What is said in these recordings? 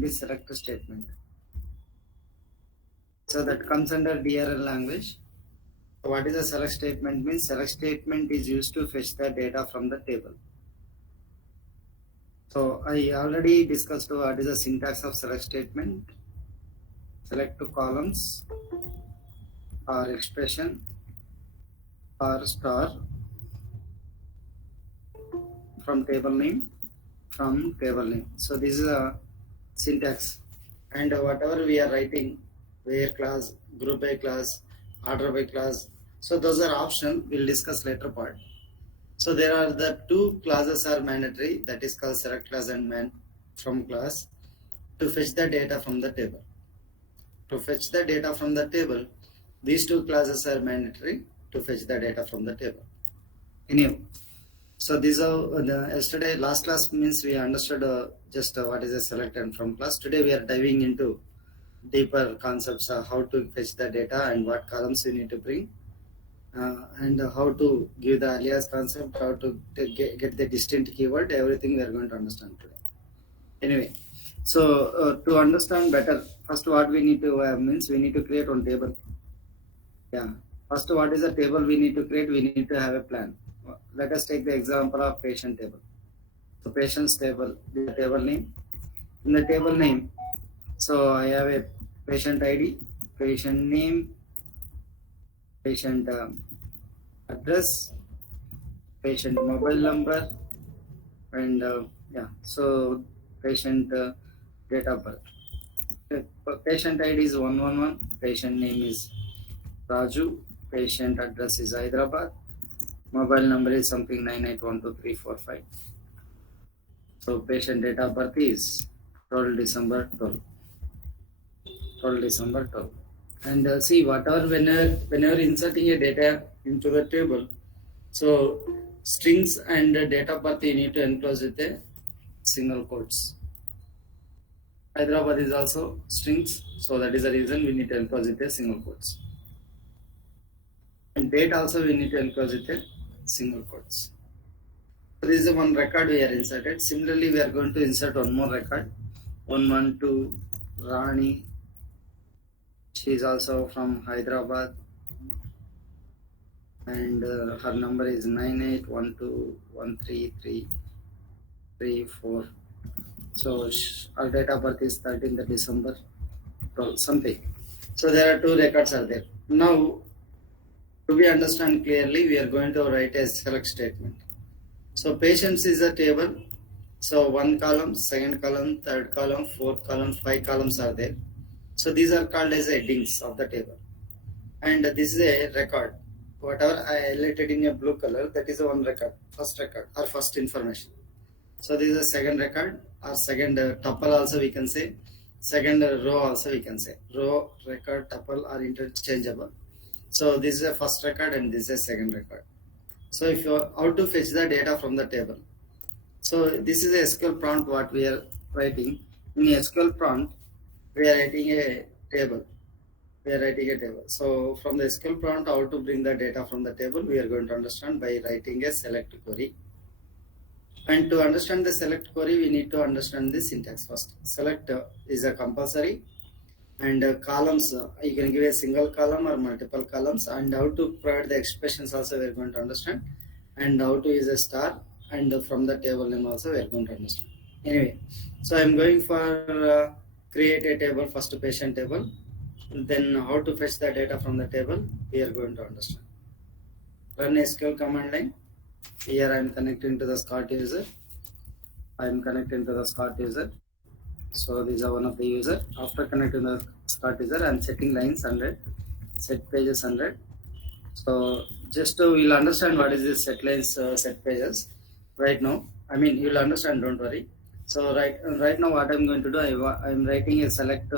writing the select statement. So that comes under DRL language. So what is a select statement? Means select statement is used to fetch the data from the table. So I already discussed what is the syntax of select statement. Select two columns or expression or star from table name. So this is a syntax, and whatever we are writing, where class, group by class, order by class, so those are optional. We'll discuss later part. So there are the two classes are mandatory, that is called select class and man from class, to fetch the data from the table. To fetch the data from the table, these two classes are mandatory to fetch the data from the table. Anyway, so these are yesterday last class means we understood just what is a select and from class. Today we are diving into deeper concepts of how to fetch the data and what columns you need to bring, and how to give the alias concept, how to get the distinct keyword, everything we are going to understand today. Anyway, so to understand better, first what we need to means we need to create one table. Yeah, first what is a table we need to create? We need to have a plan. Let us take the example of patient table. So patient's table, the table name. In the table name, so I have a patient ID, patient name, patient address, patient mobile number, and yeah, so patient date of birth. Patient ID is 111, patient name is Raju, patient address is Hyderabad, mobile number is something 98123455. So patient date of birth is 12 December 12. 12 December 12. And see, whatever whenever inserting a data into the table, so strings and date of birth you need to enclose with a single quotes. Hyderabad is also strings, so that is the reason we need to enclose with a single quotes. And date also we need to enclose with a single quotes. So this is the one record we are inserted. Similarly, we are going to insert one more record. 112 Rani. She is also from Hyderabad, and her number is 9812133334. So our date of birth is 13th December 12 something. So there are two records are there. Now, to be understand clearly, we are going to write a select statement. So patients is a table. So one column, second column, third column, fourth column, 5 columns are there. So these are called as headings of the table. And this is a record. Whatever I highlighted in a blue color, that is one record, first record or first information. So this is a second record or second tuple also we can say. Second row also we can say. Row, record, tuple are interchangeable. So this is a first record and this is a second record. So if you are how to fetch the data from the table. So this is a SQL prompt what we are writing. In a SQL prompt, we are writing a table. So from the SQL prompt, how to bring the data from the table, we are going to understand by writing a select query. And to understand the select query, we need to understand the syntax first. Select is a compulsory, and columns, you can give a single column or multiple columns, and how to provide the expressions also we are going to understand, and how to use a star, and from the table name also we are going to understand. Anyway, so I am going for create a table, first patient table, then how to fetch the data from the table we are going to understand. Run SQL command line. Here I am connecting to the Scott user. So these are one of the user. After connecting the Scott user, I am setting lines 100, set pages 100. So just we'll understand what is this set lines, set pages right now. I mean, you'll understand, don't worry. So right now what I'm going to do, I'm writing a select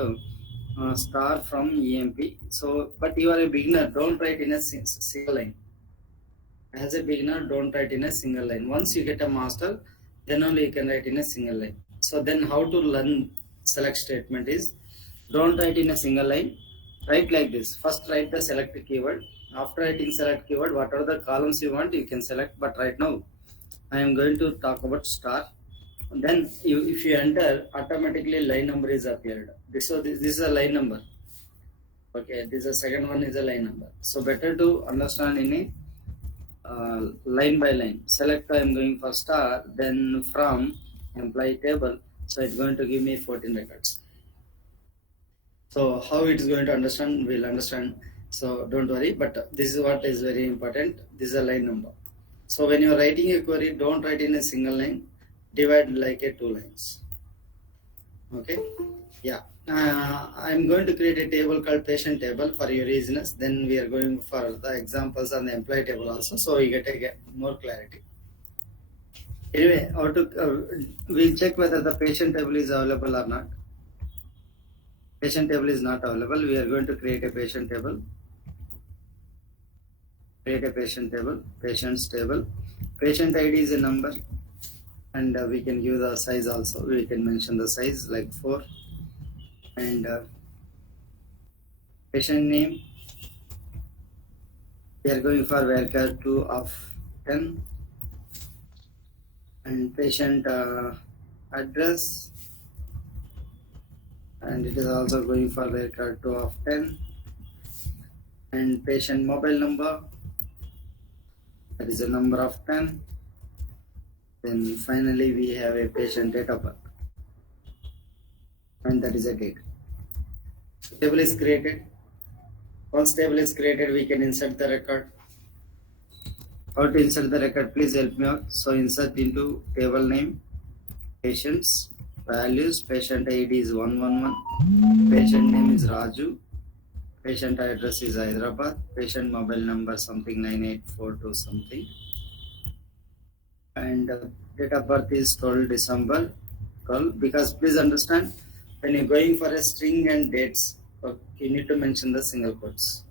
star from EMP. So, but you are a beginner, don't write in a single line. As a beginner, don't write in a single line. Once you get a master, then only you can write in a single line. So then how to learn select statement is, don't write in a single line, write like this. First write the select keyword. After writing select keyword, whatever the columns you want, you can select. But right now, I am going to talk about star. Then if you enter, automatically line number is appeared. This is a line number. Okay, this is the second one is a line number. So better to understand in a line by line. Select, I am going for star, then from employee table. So it's going to give me 14 records. So how it is going to understand, we'll understand. So don't worry, but this is what is very important. This is a line number. So when you are writing a query, don't write in a single line. Divide like a 2 lines. Okay. Yeah. I'm going to create a table called patient table for your reasons. Then we are going for the examples on the employee table also. So you get more clarity. Anyway, we'll check whether the patient table is available or not. Patient table is not available. We are going to create a patient table. Create a patient table, patients table. Patient ID is a number, and we can give the size also. We can mention the size like 4. And patient name, we are going for varchar 2 of 10. And patient address, and it is also going for varchar 2 of 10. And patient mobile number, that is a number of 10. Then finally we have a patient date of birth, and that is a date. Table is created. Once table is created, we can insert the record. How to insert the record? Please help me out. So insert into table name, patients, values, patient ID is 111, patient name is Raju, patient address is Hyderabad, patient mobile number something 9842 something, and date of birth is 12 December 12. Because please understand, when you're going for a string and dates, you need to mention the single quotes.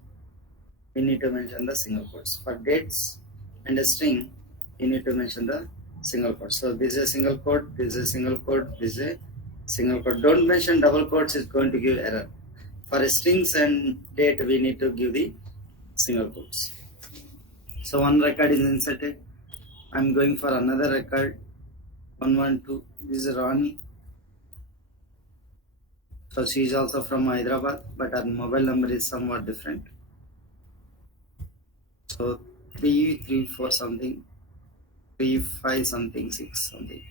You need to mention the single quotes. For dates and a string, you need to mention the single quote. So this is a single quote, this is a single quote, this is a single quote. Don't mention double quotes, it's going to give error. For strings and date, we need to give the single quotes. So one record is inserted. I'm going for another record, 112. This is Rani. So she is also from Hyderabad, but her mobile number is somewhat different. So 334 something, 35 something, 6 something,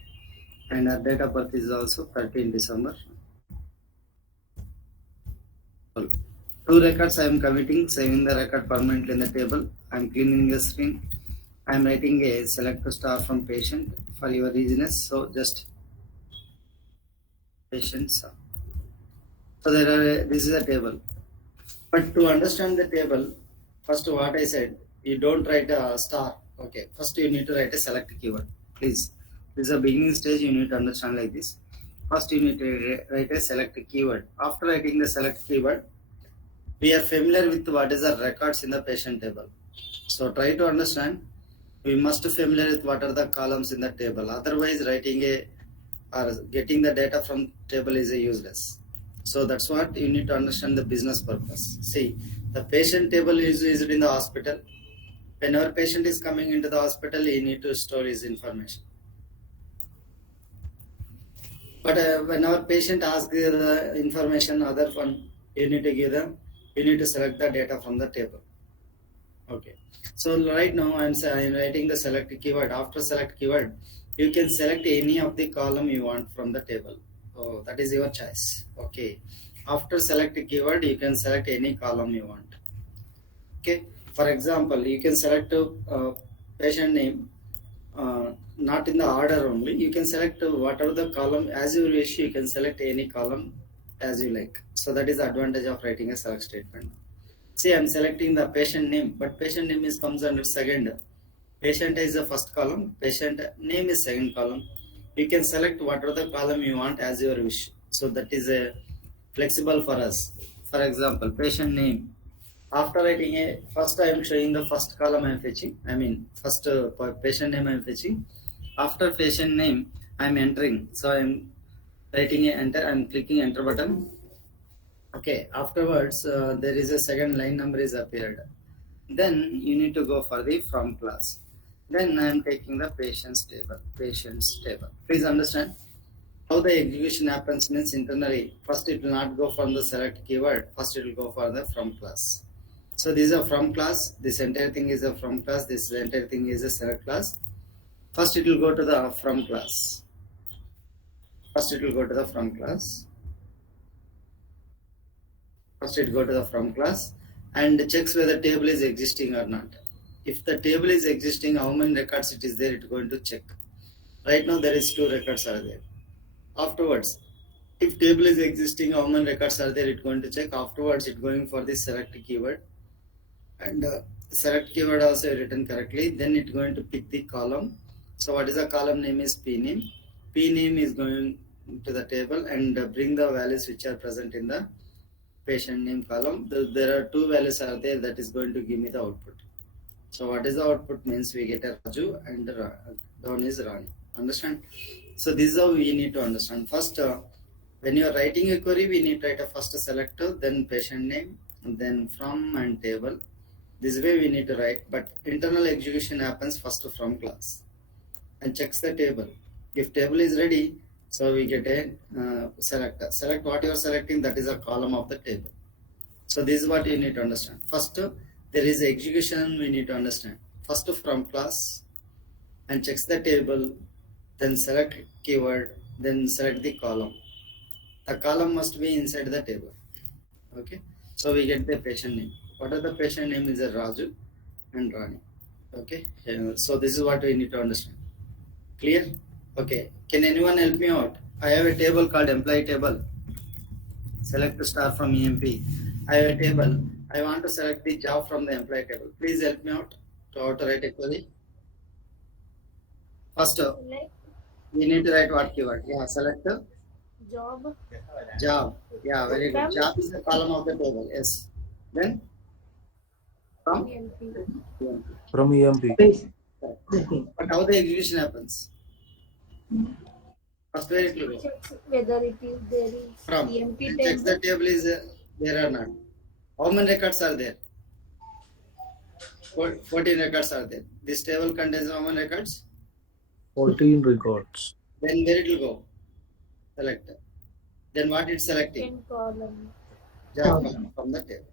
and our date of birth is also 13 December. 2 records I am committing, saving the record permanently in the table. I am cleaning the screen. I am writing a select to star from patient for your easiness. So just patients. So this is a table. But to understand the table, first what I said, you don't write a star. Okay, first you need to write a select keyword. Please, this is a beginning stage. You need to understand like this. First you need to write a select keyword. After writing the select keyword, we are familiar with what is the records in the patient table. So try to understand. We must be familiar with what are the columns in the table. Otherwise, writing or getting the data from table is useless. So that's what you need to understand the business purpose. See, the patient table is used in the hospital. Whenever patient is coming into the hospital, you need to store his information. But whenever patient asks the information, other one, you need to give them. You need to select the data from the table. Okay. So right now I'm writing the select keyword. After select keyword, you can select any of the column you want from the table. Oh, that is your choice. Okay. After select keyword, you can select any column you want. Okay. For example, you can select patient name, not in the order only. You can select whatever the column as you wish. You can select any column as you like. So that is the advantage of writing a select statement. See, I'm selecting the patient name, but patient name comes under second. Patient is the first column, patient name is second column. You can select whatever the column you want as your wish. So that is flexible for us. For example, patient name. After writing first I am showing the first column I am fetching. I mean, first patient name I am fetching. After patient name, I am entering. So I am writing enter. I am clicking enter button. Okay, afterwards there is a second line number is appeared. Then you need to go for the from class. Then I am taking the patients table. Please understand, How the execution happens means internally. First, it will not go from the select keyword. First, it will go for the from class. So this is a from class. This entire thing is a from class. This entire thing is a select class. First, it will go to the from class. First, it will go to the from class. First, it go to the from class and checks whether table is existing or not. If the table is existing, how many records it is there, it's going to check. Right now, there is 2 records are there. Afterwards, if table is existing, how many records are there, it's going to check. Afterwards, it's going for the select keyword, and select keyword also written correctly. Then it's going to pick the column. So what is the column name is p name. P name is going to the table and bring the values which are present in the patient name column. There are 2 values are there that is going to give me the output. So what is the output means we get a Raju and down is Rani. Understand? So this is how we need to understand. First, when you are writing a query, we need to write a first selector, then patient name, and then from and table. This way we need to write, but internal execution happens first from class and checks the table. If table is ready, so we get a selector. Select what you are selecting, that is a column of the table. So this is what you need to understand. First, there is execution we need to understand. First from class and checks the table, then select keyword, then select the column. The column must be inside the table. Okay. So we get the patient name. What are the patient name is a Raju and Rani. Okay. So this is what we need to understand. Clear? Okay. Can anyone help me out? I have a table called employee table. Select star from EMP. I have a table. I want to select the job from the employee table. Please help me out to how to write a query. First, we need to write what keyword. Yeah, select Job. job. Yeah, very good. Job is the column of the table. Yes. Then from EMP. From EMP. But how the execution happens? First, where it will go? Checks whether it is there is From. EMP It checks the table. table is there or not. How many records are there? 14 records are there. This table contains how many records? 14 records. Then where it will go? Select. Then what it's selecting? In column. Job column from the table.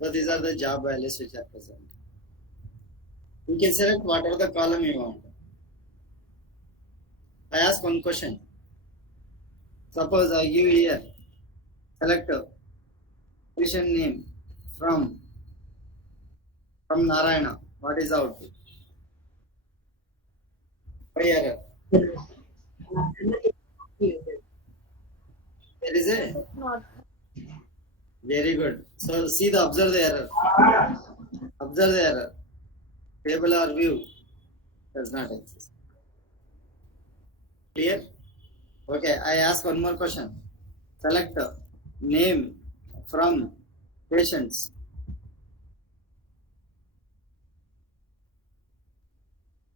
So these are the job values which are present. You can select whatever the column you want. I ask one question. Suppose I give here select patient name from Narayana. What is the output? By error. There is a Not very good. So see the observe the error. Observe the error. Table or view does not exist. Clear? Okay, I ask one more question. Select name from patients.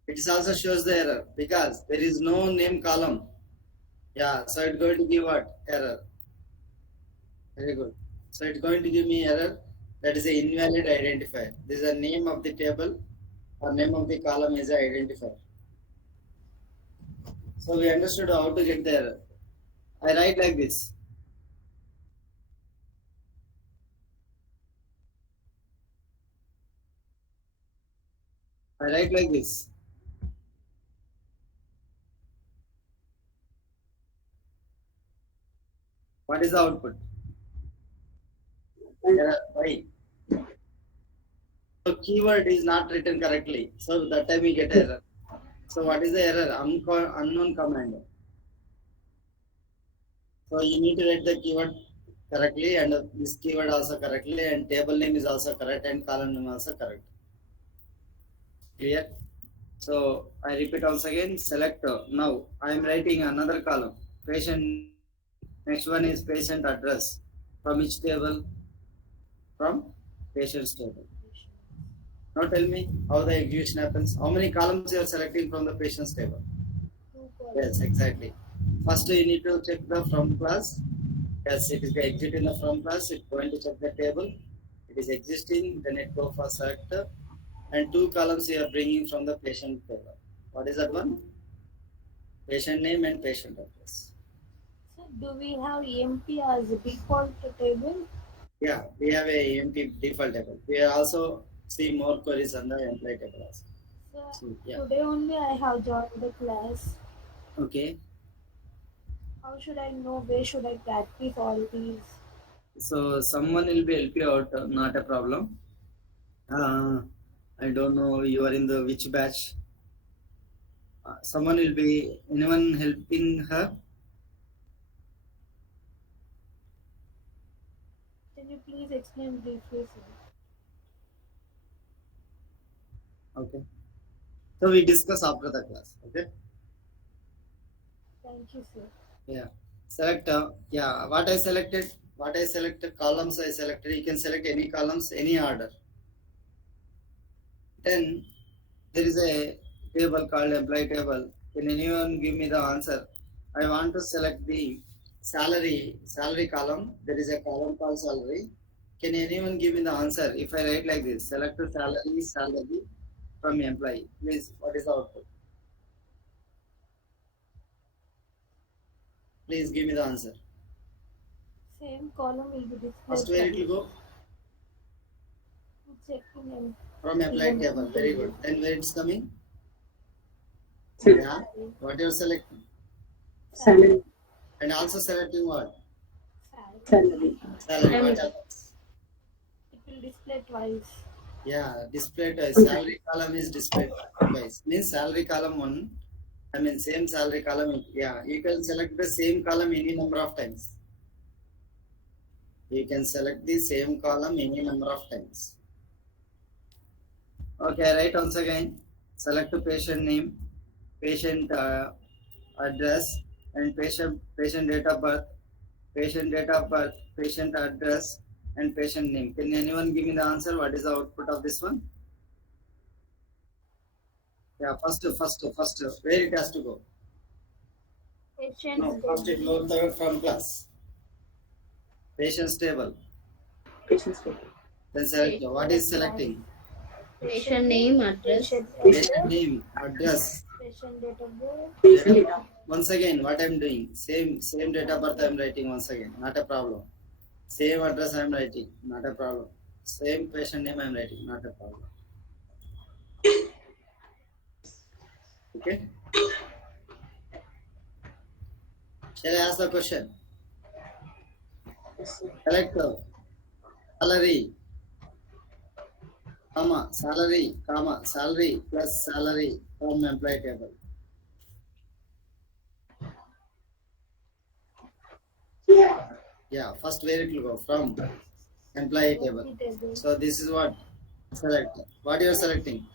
It also shows the error because there is no name column. Yeah, so it's going to give what? Error. Very good. So it's going to give me error. That is an invalid identifier. This is the name of the table or name of the column is an identifier. So we understood how to get the error. I write like this. I write like this. What is the output? Error. Why? So keyword is not written correctly. So that time we get error. So what is the error? Unknown command. So you need to write the keyword correctly and this keyword also correctly and table name is also correct and column name also correct. Clear? So I repeat once again, select now I am writing another column. Patient, next one is patient address. From which table? From patient's table. Now tell me how the execution happens. How many columns you are selecting from the patient's table? 2 columns. Yes, exactly. First you need to check the from class. Yes, it is the exit in the from class. It's going to check the table. It is existing. Then it go for selector. And 2 columns you are bringing from the patient table. What is that one? patient name and patient address. So do we have EMP as a default table? Yeah, we have a EMP default table. We also see more queries on the employee table also. So So, yeah. today only I have joined the class. Okay. How should I know where should I practice all these? So someone will be help you out. Not a problem. I don't know you are in the which batch. Someone will be anyone helping her. Can you please explain briefly, sir? Okay. So we discuss after the class. Okay. Thank you, sir. Yeah. Select. Yeah. What I selected. What I selected. Columns I selected. You can select any columns, any order. Then there is a table called employee table. Can anyone give me the answer? I want to select the salary column. There is a column called salary. Can anyone give me the answer? If I write like this, select the salary from employee. Please, what is the output? Please give me the answer. Same column will be displayed. First where it will go? Checking and From employee EMP table. Very table. good. Then where it's coming? Salary. Yeah. What you're selecting? Salary. And also selecting what? Salary. Salary. What else? It will display twice. Yeah, display twice. Salary column is displayed twice. Means salary column one. I mean same salary column. Yeah, you can select the same column any number of times. You can select the same column any number of times. Okay, right once again. Select the patient name, patient address, and patient date of birth, patient address, and patient name. Can anyone give me the answer? What is the output of this one? Yeah, first, where it has to go? Patient No, first it table. goes from class. Patient's table. Then select what is selecting? Patient name, address. Patient name, address. Patient date of birth. Once again, what I'm doing? Same date of birth I'm writing once again. Not a problem. Same address I'm writing. Not a problem. Same patient name I'm writing. Not a problem. Okay. Shall I ask the question? Select salary, salary plus salary from employee table. Yeah, first where it will go? From employee table. So this is what select. What you are selecting?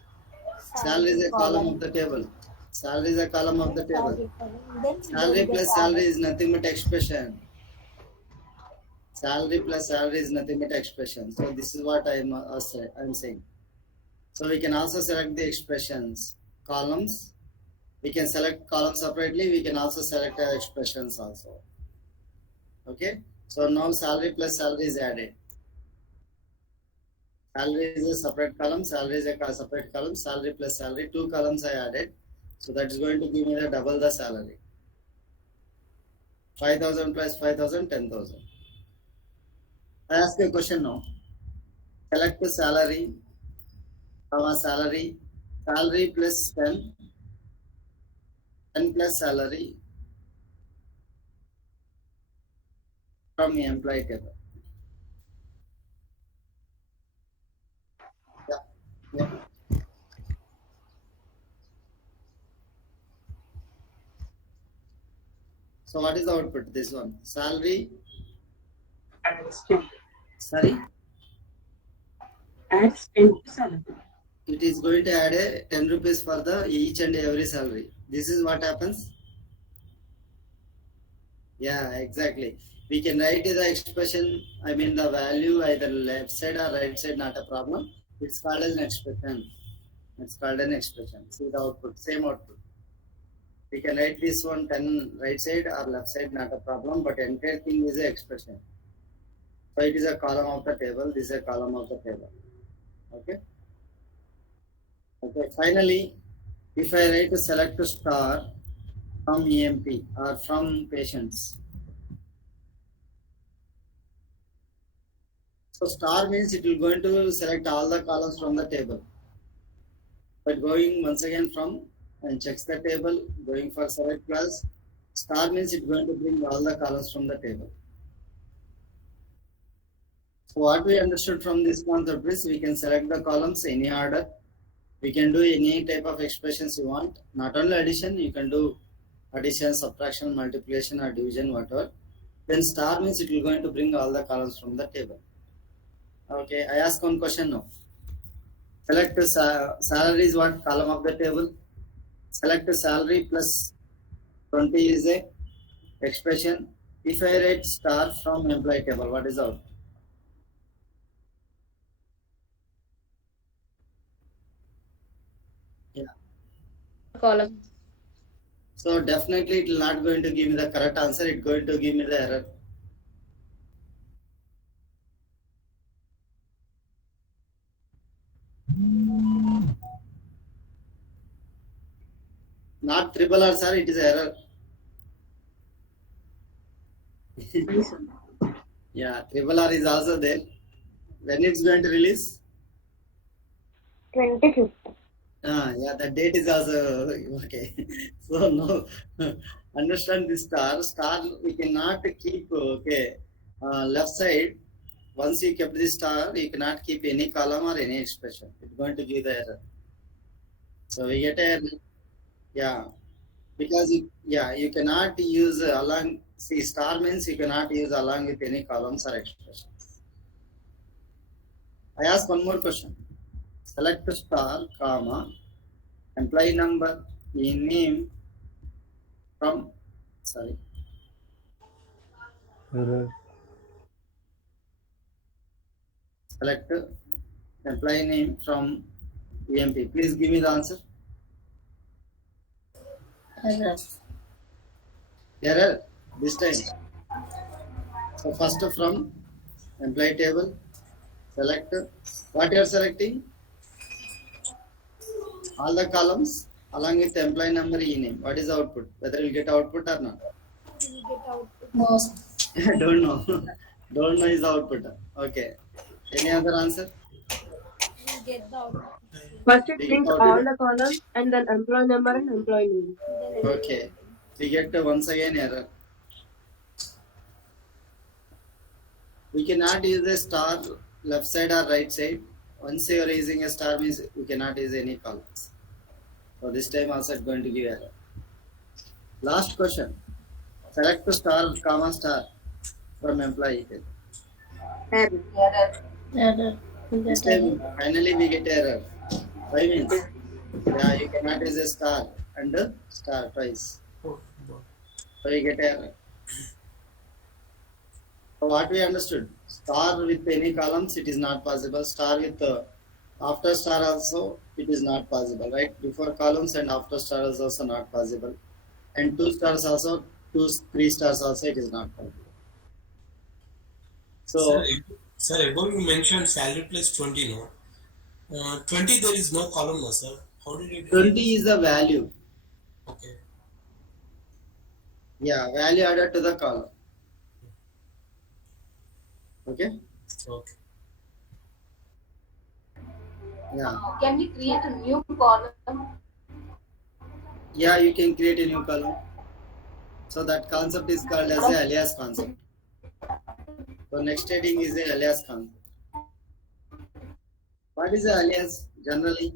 Salary is a column of the table. Salary is a column of the table. Salary plus salary is nothing but expression. Salary plus salary is nothing but expression. So this is what I'm saying. So we can also select the expressions columns. We can select columns separately. We can also select expressions also. Okay. So now salary plus salary is added. Salary is a separate column. Salary is a separate column. Salary plus salary. Two columns I added. So that's going to give me the double the salary. 5,000 plus 5,000, 10,000. I ask you a question now. Select the salary, salary, salary plus 10, 10 plus salary from the employee table. Yeah. Yeah. So what is the output? This one. Salary. Sorry. Adds 10 to salary. It is going to add a 10 rupees for the each and every salary. This is what happens. Yeah, exactly. We can write the expression, I mean the value either left side or right side, not a problem. It's called as an expression. It's called an expression. See the output, same output. We can write this one 10 right side or left side, not a problem, but entire thing is an expression. So it is a column of the table, this is a column of the table. Okay. Okay, finally, if I write to select to star, from EMP or from patients. So star means it will going to select all the columns from the table. But going once again from and checks the table, going for select class, star means it's going to bring all the columns from the table. So what we understood from this concept is we can select the columns any order. We can do any type of expressions you want. Not only addition, you can do addition, subtraction, multiplication, or division, whatever. Then star means it will going to bring all the columns from the table. Okay, I ask one question now. Select salary is what column of the table? Select salary plus 20 is a expression. If I write star from employee table, what is out? Yeah. Column. So definitely it will not going to give me the correct answer. It's going to give me the error. Not triple R, sir. It is error. Yeah, triple R is also there. When it's going to release? 25th. Yeah, the date is also okay. So no, understand this star. Star we cannot keep okay. Left side. Once you kept this star, you cannot keep any column or any expression. It's going to give the error. So we get a yeah because you cannot use along. See star means you cannot use along with any columns or expressions. I ask one more question. Select star, comma, employee number in name from, sorry, Error. select employee name from EMP. Please give me the answer. Error. Error this time. So first from employee table, select what you are selecting. All the columns along with employee number e name. What is the output? Whether you'll get output or not? We get out. No. Don't know. Don't know is the output. Okay. Any other answer? We get the output. First it We get prints output. all the columns and then employee number and employee name. Okay. We get once again error. We cannot use a star left side or right side. Once you are using a star means we cannot use any columns. So this time also it's going to give error. Last question. Select star, comma star from employee. Error. Error. This time finally we get error. Why means? Yeah, you cannot use a star and a star twice. So you get error. So what we understood? Star with any columns it is not possible. Star with after star also it is not possible, right? Before columns and after stars also not possible. And two stars also, three stars also it is not possible. So Sir, above you mentioned salary plus 20, no? 20 there is no column, no, sir. How did it 20 is the value. Okay. Yeah, value added to the column. Okay? Okay. Yeah. Can we create a new column? Yeah, you can create a new column. So that concept is called as a alias concept. So next heading is a alias concept. What is a alias generally?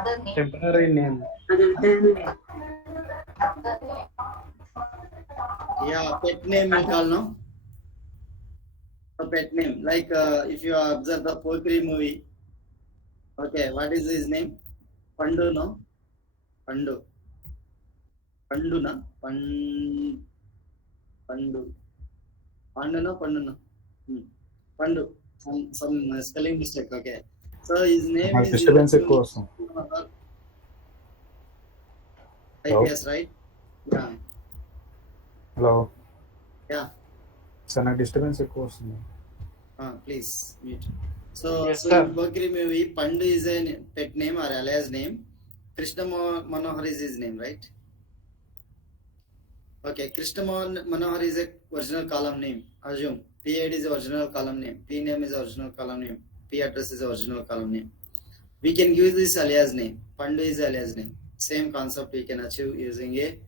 Other name. Temporary name. Yeah, pet name we call no? A pet name. Like if you observe the Pokri movie, okay, what is his name? Pandu, no? Pandu. Pandu, na? Pandu. Pandu, no? Pandu, no? Pandu. Some spelling mistake, okay. So his name My is disturbance ఎక్కువ వస్తుంది. IPS, right? Yeah. Hello Yeah. Sir నాకు disturbance ఎక్కువ వస్తుంది. Please mute. So, Yes, so sir. in Pokri movie, Pandu is a pet name or alias name. Krishna Manohar is his name, right? Okay, Krishna Manohar is a original column name. Assume P8 is the original column name, P name is the original column name, P address is the original column name. We can use this alias name. Pandu is alias name. Same concept we can achieve using a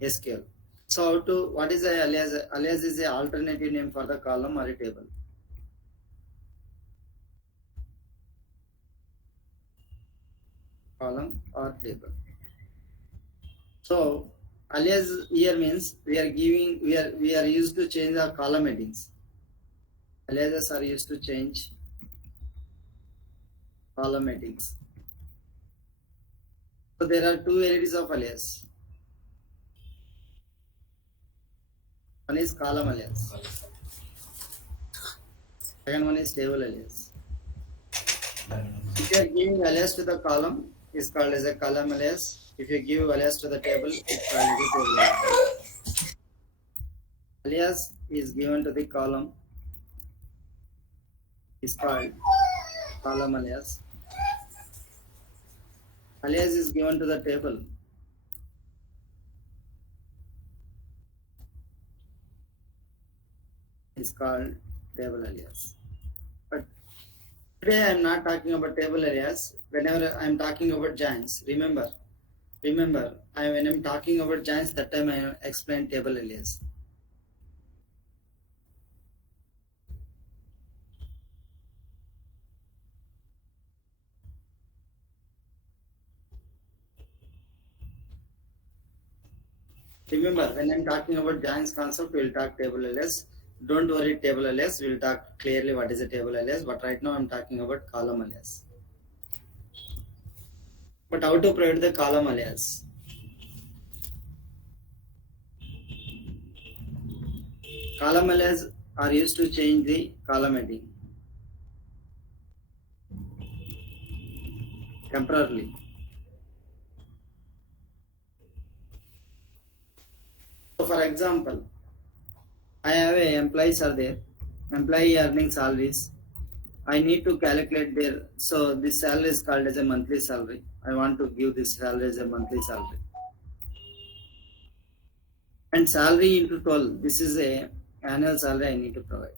SQL. So what is the alias? Alias is a alternative name for the column or a table. Column or table. So alias here means we are used to change our column headings. Aliases are used to change column headings. So there are two varieties of alias. One is column alias. Second one is table alias. If you are giving alias to the column, is called as a column alias. If you give alias to the table, it's called as a table alias. Alias is given to the column is called column alias. Alias is given to the table is called table alias. But today I am not talking about table alias. Whenever I am talking about joins, remember, when I am talking about joins, that time I explain table alias. Remember, when I'm talking about joins concept, we'll talk table alias. Don't worry, table alias. We'll talk clearly what is a table alias. But right now, I'm talking about column alias. But how to provide the column alias? Column alias are used to change the column heading temporarily. So, for example, I have a employees are there, employee earning salaries. I need to calculate their, so this salary is called as a monthly salary. I want to give this salary as a monthly salary. And salary into 12, this is a annual salary I need to provide.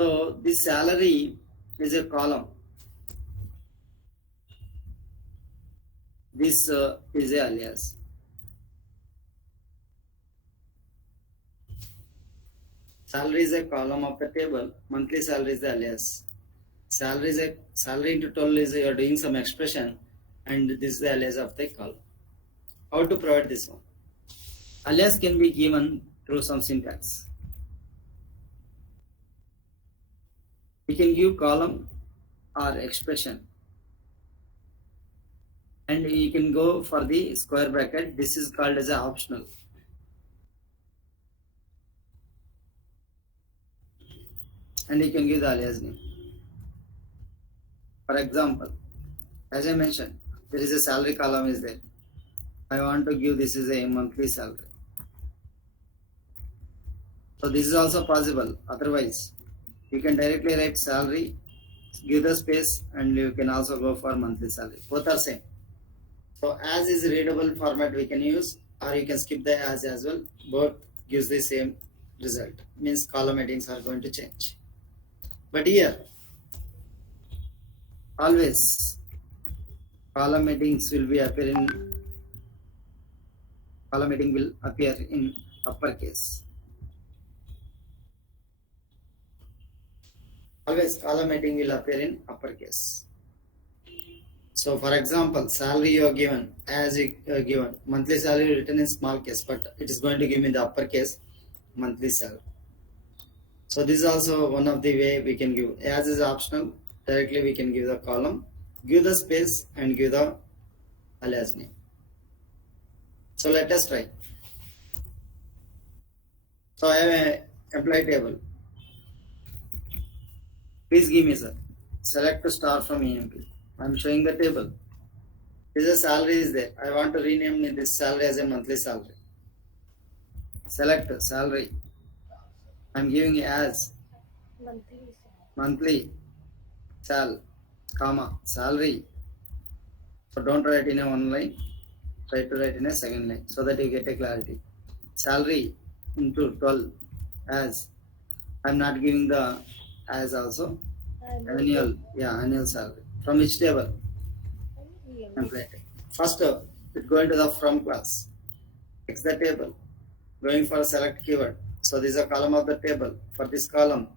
So this salary is a column. This is a alias. Salary is a column of the table. Monthly salary is the alias. Salary is a salary into 12 is you are doing some expression, and this is the alias of the column. How to provide this one? Alias can be given through some syntax. We can give column or expression, and you can go for the square bracket. This is called as a optional. And you can give the alias name. For example, as I mentioned, there is a salary column is there. I want to give this is a monthly salary. So this is also possible. Otherwise, you can directly write salary, give the space, and you can also go for monthly salary. Both are same. So as is readable format we can use, or you can skip the as well. Both gives the same result. Means column headings are going to change. But here, always column headings will be appearing. Column heading will appear in uppercase. Always column heading will appear in uppercase. So for example, salary you are given as given monthly salary written in small case, but it is going to give me the uppercase monthly salary. So this is also one of the way we can give. As is optional, directly we can give the column, give the space, and give the alias name. So let us try. So I have an employee table. Please give me, sir. Select a star from EMP. I am showing the table. This is salary is there. I want to rename this salary as a monthly salary. Select salary. I am giving as Monthly. monthly sal. comma, salary. So don't write in a one line, try to write in a second line so that you get a clarity. Salary into 12 as, I'm not giving the as also, annual, yeah, annual salary. From which table? Employee table. First, it going to the from class. X the table. Going for a select keyword. So this is a column of the table. For this column,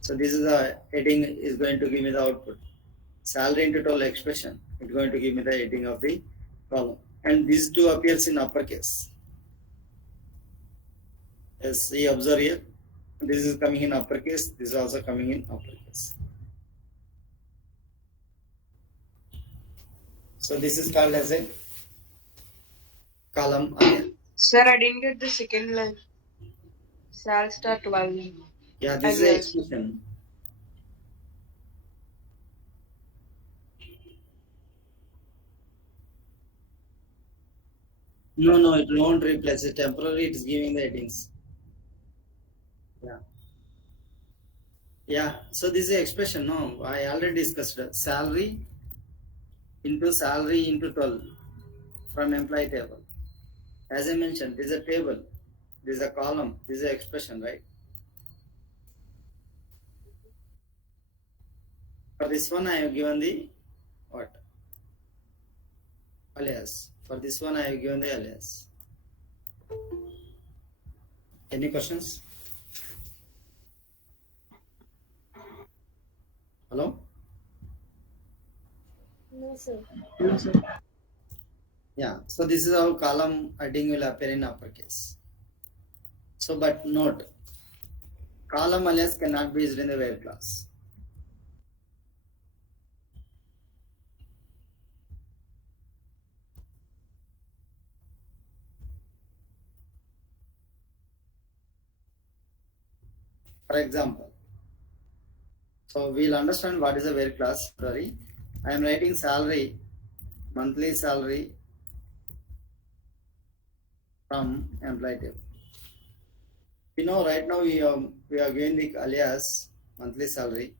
so this is the heading is going to give me the output. Salary into total expression. It's going to give me the heading of the column. And these two appears in uppercase. Yes, see, observe here. This is coming in uppercase. This is also coming in uppercase. So this is called as a column again. Sir, I didn't get the second line. Sal star 12. Yeah, this is a expression. No, it won't replace it. Temporarily, it is giving the headings. Yeah. Yeah. So this is the expression. No, I already discussed it. Salary into 12 from employee table. As I mentioned, this is a table. This is a column. This is an expression, right? For this one, I have given the what? Alias. For this one, I have given the alias. Any questions? Hello? No, sir. Yeah. So this is how column heading will appear in uppercase. So, but note, column alias cannot be used in the where class. For example, so we'll understand what is a where class. Sorry, I am writing salary, monthly salary from employee table. You know, right now we are giving the alias monthly salary,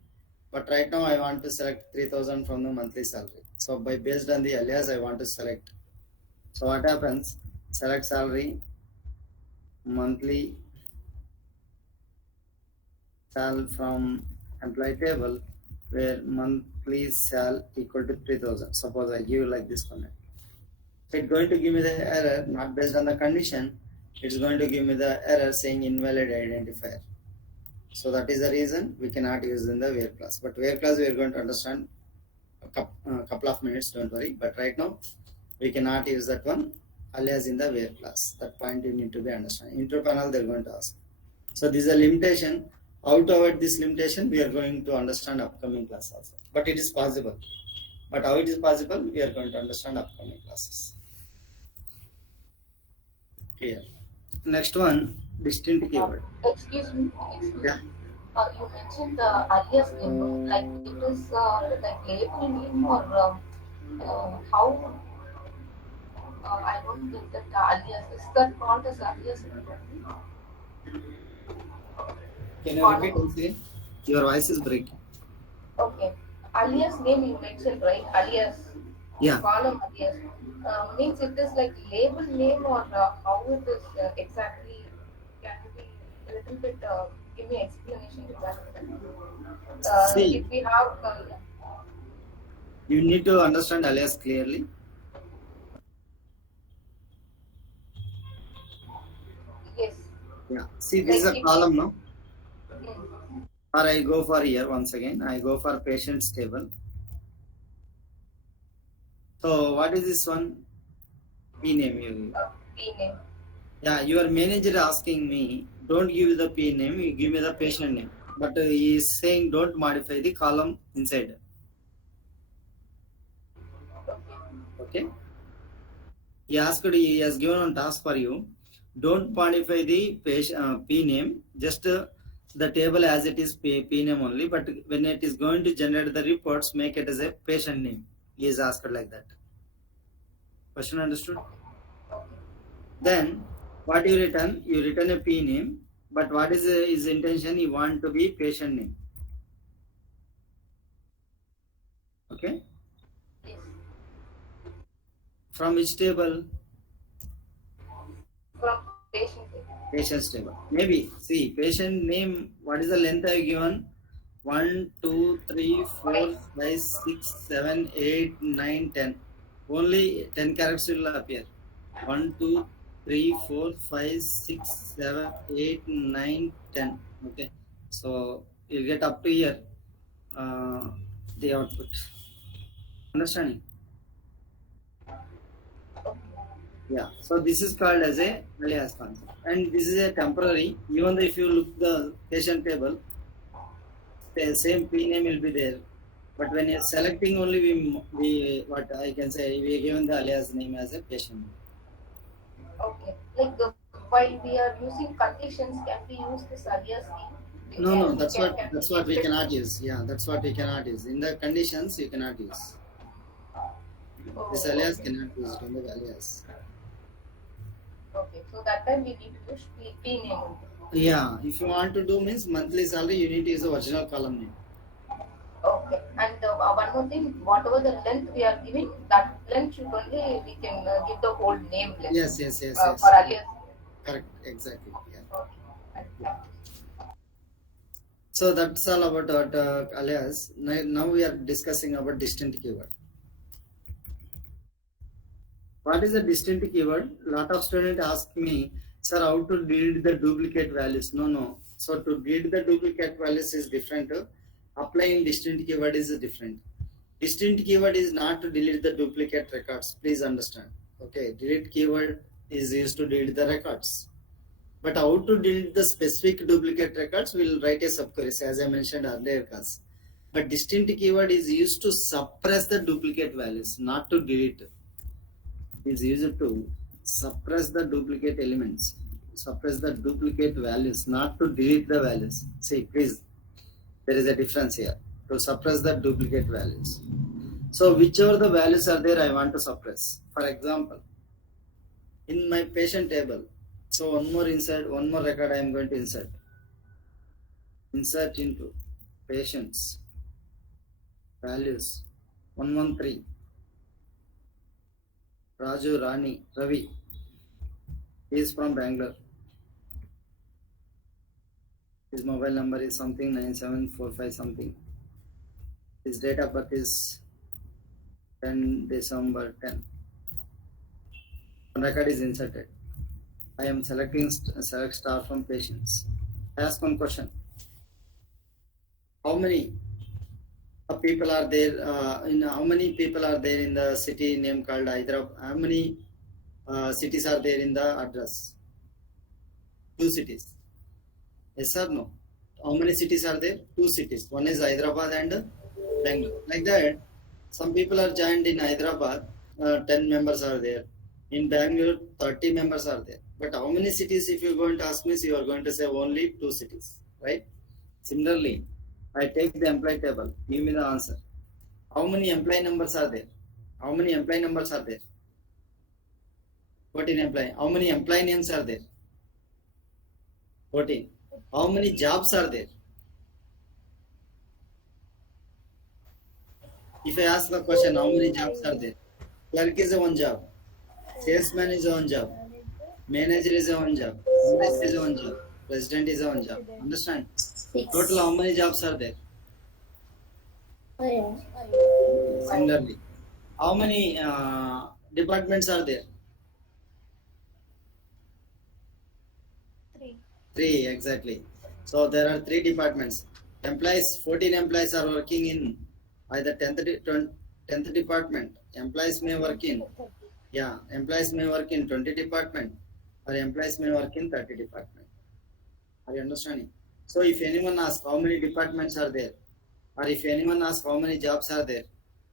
but right now I want to select 3,000 from the monthly salary. So by based on the alias, I want to select. So what happens? Select salary, monthly sal from employee table, where monthly sal equal to 3,000. Suppose I give like this comment. So it's going to give me the error not based on the condition. It's going to give me the error saying invalid identifier. So that is the reason we cannot use in the where class. But where class we are going to understand a couple of minutes. Don't worry. But right now we cannot use that one alias in the where class. That point you need to be understand. Intro panel they are going to ask. So this is a limitation. How to avoid this limitation, we are going to understand upcoming class also. But it is possible. But how it is possible, we are going to understand upcoming classes. Clear. Next one, distinct keyword. Excuse me. Yeah. You mentioned the alias name, like it is like label name or how? I don't get that alias. Is that called as alias? Can you repeat again? Your voice is breaking. Okay. Alias name you mentioned, right? Alias. Yeah. Column alias. Means it is like label name or how it is exactly? Can you be a little bit give me explanation regarding that? See. If we have You need to understand alias clearly. yes. Yeah. See, this is a column, no? Or I go for here once again. I go for patients table. So what is this one? P name you give. P name. Yeah, your manager asking me, don't give the P name, you give me the patient name. But he is saying don't modify the column inside. Okay? He has given one task for you. Don't modify the patient, P name, just the table as it is P name only. But when it is going to generate the reports, make it as a patient name. He is asked like that. Question understood? Then what you return? You return a P name, but what is his intention? He want to be patient name. Okay. From which table? From patient. Patient's table. Maybe. See, patient name, what is the length I have given? 1, 2, 3, 4, 5, 6, 7, 8, 9, 10. Only 10 characters will appear. 1, 2, 3, 4, 5, 6, 7, 8, 9, 10. Okay. So you'll get up to here the output. Understanding? Yeah. So this is called as a alias concept. And this is a temporary. Even though if you look the patient table, the same P name will be there. But when you're selecting only, we what I can say, we are given the alias name as a patient. Okay. Like while we are using conditions, can we use this alias name? No, Can that's what we cannot use. Yeah, that's what we cannot use. In the conditions, you cannot use. This alias okay. cannot be used in the alias. Okay. So that time we need to use P name only. Yeah, if you want to do means monthly salary, you need to use the original column name. Okay. And one more thing, whatever the length we are giving, that length should only we can give the whole name length. Yes. For alias. Correct, exactly. Yeah. Okay. So that's all about alias. Now we are discussing about distinct keyword. What is a distinct keyword? Lot of students ask me, sir, how to delete the duplicate values? No. So to delete the duplicate values is different. Applying distinct keyword is different. Distinct keyword is not to delete the duplicate records. Please understand. Okay, delete keyword is used to delete the records. But how to delete the specific duplicate records, we'll write a subquery as I mentioned earlier class. But distinct keyword is used to suppress the duplicate values, not to delete. Is used to suppress the duplicate elements, suppress the duplicate values, not to delete the values. See, please, there is a difference here. To suppress the duplicate values. So whichever the values are there, I want to suppress. For example, in my patient table, so one more record I am going to insert. Insert into patients values 113. Raju, Rani, Ravi. He is from Bangalore. His mobile number is something 9745 something. His date of birth is 10 December 10. One record is inserted. I am selecting select star from patients. I ask one question. How many people are there? How many people are there in the city name called Hyderabad? How many cities are there in the address? 2 cities. Yes or no? How many cities are there? 2 cities. One is Hyderabad and Bangalore. Like that, some people are joined in Hyderabad. 10 members are there. In Bangalore, 30 members are there. But how many cities? If you are going to ask me, you are going to say only 2 cities, right? Similarly, I take the employee table. Give me the answer. How many employee numbers are there? How many employee numbers are there? 14 employee. How many employee names are there? 14. How many jobs are there? If I ask the question, how many jobs are there? Clerk is a one job. Salesman is a one job. Manager is a one job. Analyst is a one job. President is a one job. Understand? 6. Total how many jobs are there? 5. Similarly, how many departments are there? 3. 3, exactly. So there are 3 departments. 14 employees are working in either 10th department. Employees may work in, employees may work in 20 department or employees may work in 30 department. Are you understanding? So if anyone asks how many departments are there, or if anyone asks how many jobs are there,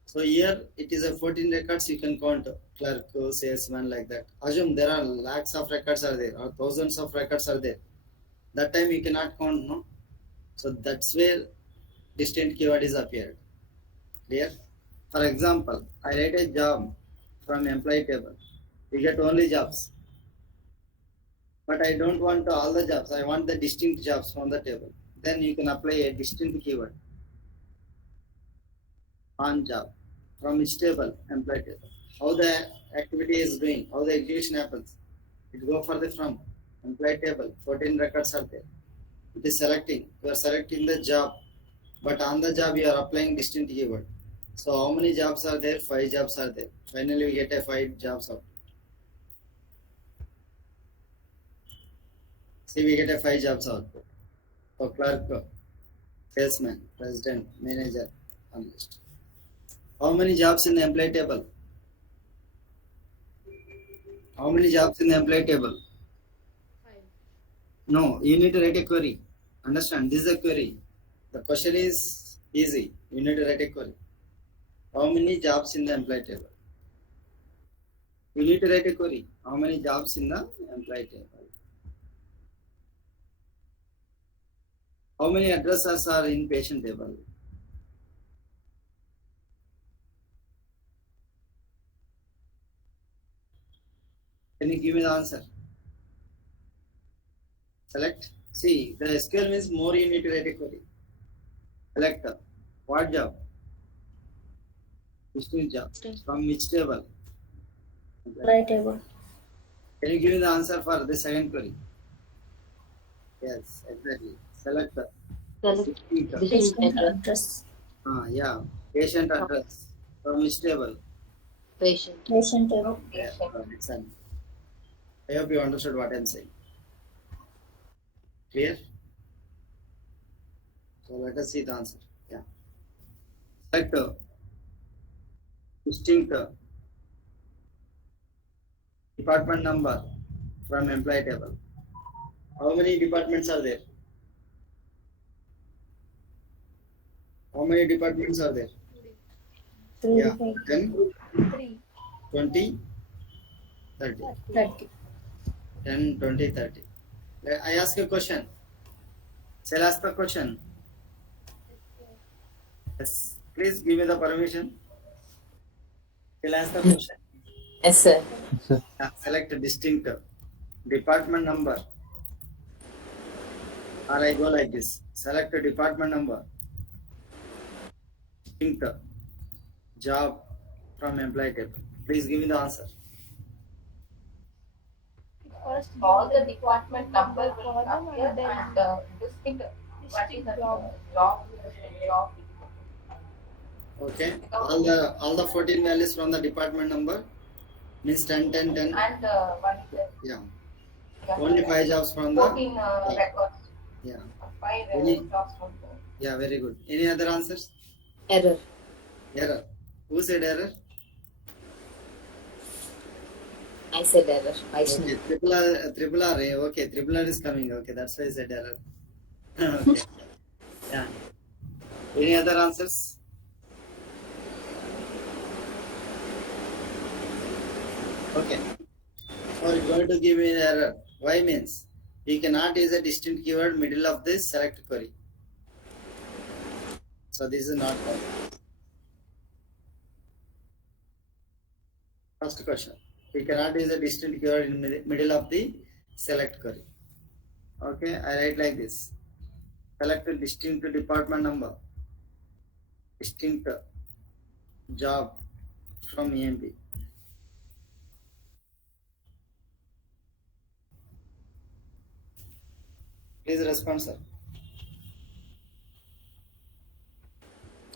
so here it is a 14 records you can count, clerk, salesman, like that. Assume there are lakhs of records are there or thousands of records are there. That time you cannot count, no? So that's where distinct keyword is appeared. Clear? For example, I write a job from employee table. We get only jobs. But I don't want all the jobs. I want the distinct jobs from the table. Then you can apply a distinct keyword on job. From which table? Employee table. How the activity is doing, how the execution happens. It go for the from employee table. 14 records are there. It is selecting. You are selecting the job, but on the job you are applying distinct keyword. So how many jobs are there? 5 jobs are there. Finally, we get a 5 jobs out. See, we get a 5 jobs output. For clerk, salesman, president, manager, analyst. How many jobs in the employee table? How many jobs in the employee table? 5. No, you need to write a query. Understand? This is a query. The question is easy. You need to write a query. How many jobs in the employee table? You need to write a query. How many jobs in the employee table? How many addresses are in patient table? Can you give me the answer? Select. See, the SQL means more you need to write a query. Select what job? Which job? From which table? Right table. Can you give me the answer for the second query? Yes, exactly. Select the distinct. Patient address. Yeah, patient address. From which table? Patient table. Yeah, excellent. I hope you understood what I'm saying. Clear? So let us see the answer. Yeah. Select distinct department number from employee table. How many departments are there? How many departments are there? 3. Yeah, 10, 3. 20, 30. 30. 10, 20, 30. I ask a question. Shall I ask the question? Yes. Please give me the permission. Shall I ask the question? Yes, sir. Select a distinct department number. Or I go like this. Select a department number. Distinct job from employee table. Please give me the answer. First, All the department number will column appear and then and distinct what is distinct the job. job. Okay. All the 14 values from the department number means 10, 10, 10. And what is that? Yeah. Yeah. Only 5 jobs from the 14 records. yeah. 5 Any- jobs from the Yeah, very good. Any other answers? Error. Error. Who said error? I said error. Okay, triple R. Okay, triple R is coming. Okay, that's why I said error. Okay. Yeah. Any other answers? Okay. So it's going to give me an error. Why means you cannot use a distinct keyword middle of this select query. So this is not possible. First question. We cannot use a distinct keyword in middle of the select query. Okay, I write like this. Select a distinct department number, distinct job from EMP. Please respond, sir.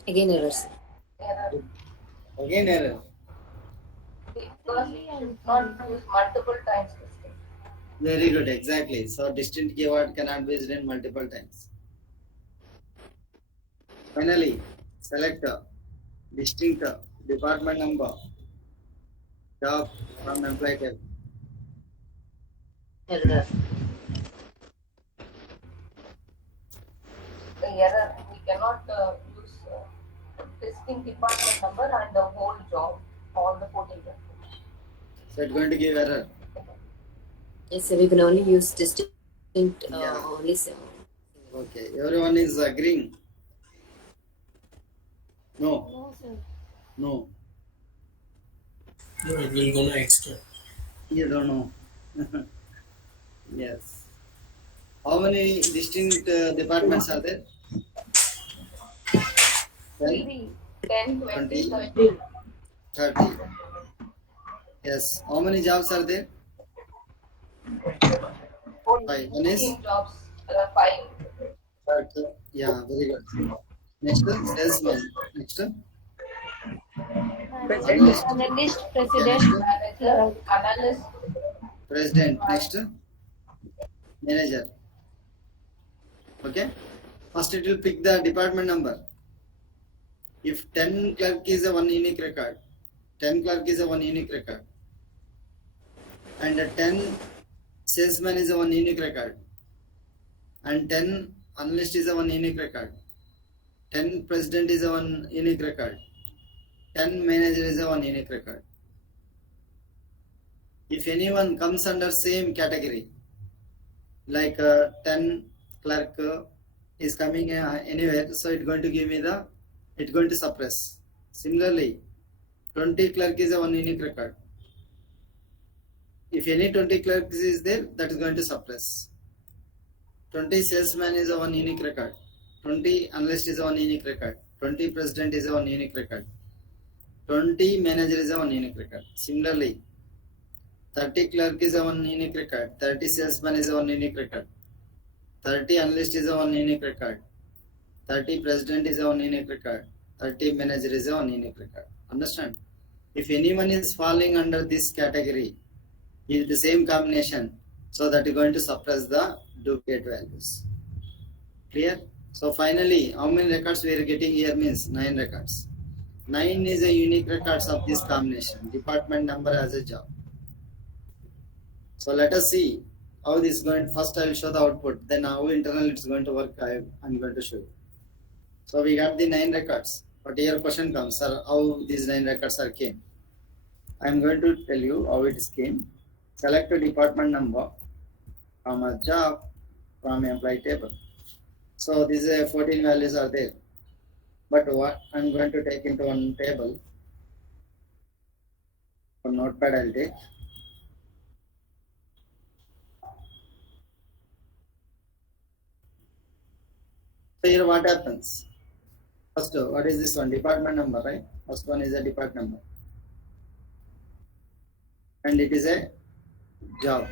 Again error, sir. error. Again error. Because it should not use multiple times distinct. Very good, exactly. So distinct keyword cannot be used in multiple times. Finally, select distinct department number, job from employee table. Error. The error, we cannot use distinct department number and the whole job, all the 14 records. So it's going to give error. Yes, sir. We can only use distinct Yeah. only 7. Okay, everyone is agreeing. No, No, sir. no, No, it will go to extra. you don't know. Yes. How many distinct departments are there? 10, 3. 10, 20, 20. 30. 30. Yes. How many jobs are there? 5. One is 15 jobs. There are 5. clerk. Yeah, very good. Next, salesman. Next, analyst. Analyst, Yeah, president, next, Manager, analyst, president. Next, manager. Okay. First, it will pick the department number. If 10 clerk is a one unique record, 10 clerk is a one unique record, and 10 salesman is a one unique record, and 10 analyst is a one unique record, 10 president is a one unique record, 10 manager is a one unique record. If anyone comes under same category, like 10 clerk is coming anywhere, so it's going to give me it's going to suppress. Similarly, 20 clerk is a one unique record. If any 20 clerks is there, that is going to suppress. 20 salesman is a one unique record. 20 analyst is a one unique record. 20 president is a one unique record. 20 manager is a one unique record. Similarly, 30 clerk is a one unique record. 30 salesman is a one unique record. 30 analyst is a one unique record. 30 president is a one unique record. 30 manager is a one unique record. Understand? If anyone is falling under this category, is the same combination, so that is going to suppress the duplicate values. Clear? So finally, how many records we are getting here means 9 records. 9 is a unique records of this combination. Department number as a job. So let us see how this is going. First I will show the output. Then how internal it's going to work. I'm going to show you. So we got the 9 records. But here question comes, sir, how these 9 records are came. I am going to tell you how it came. Select a department number from a job from employee table. So these 14 values are there. But what I'm going to take into one table. For notepad I'll take. So here what happens? First, what is this one? Department number, right? First one is a department number. And it is a job.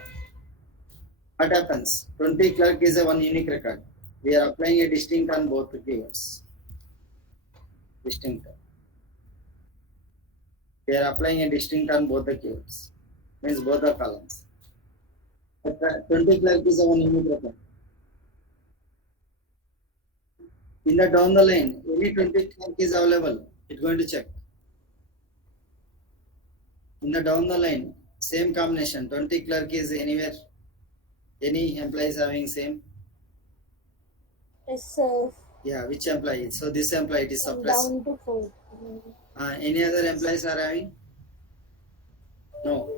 What happens? 20 clerk is a one unique record. We are applying a distinct on both the keywords. Distinct. We are applying a distinct on both the keywords. Means both the columns. But 20 clerk is a one unique record. In the down the line, any 20 clerk is available. It's going to check. In the down the line, same combination. 20 clerk is anywhere. Any employees having same? Yes, sir. Yeah, which employee? So this employee it is suppressed. Down to 4. Any other employees are having? No.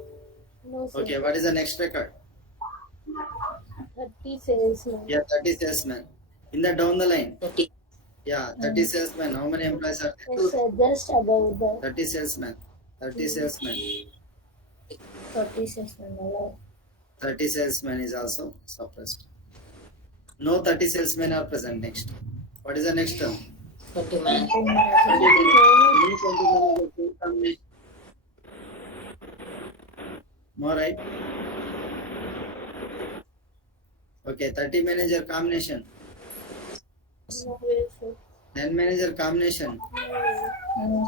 No, sir. Okay, what is the next record? 30 salesmen. Yeah, 30 salesmen. In the down the line. 30. Yeah, 30 salesmen. How many employees are there? Yes, sir. Just above the 30 salesmen. 30 salesmen. 30 salesmen. 30 salesmen is also suppressed. No 30 salesmen are present next. What is the next term? 20 man. More right? Okay, 30 manager combination. no way, sir. 10 manager combination. No way.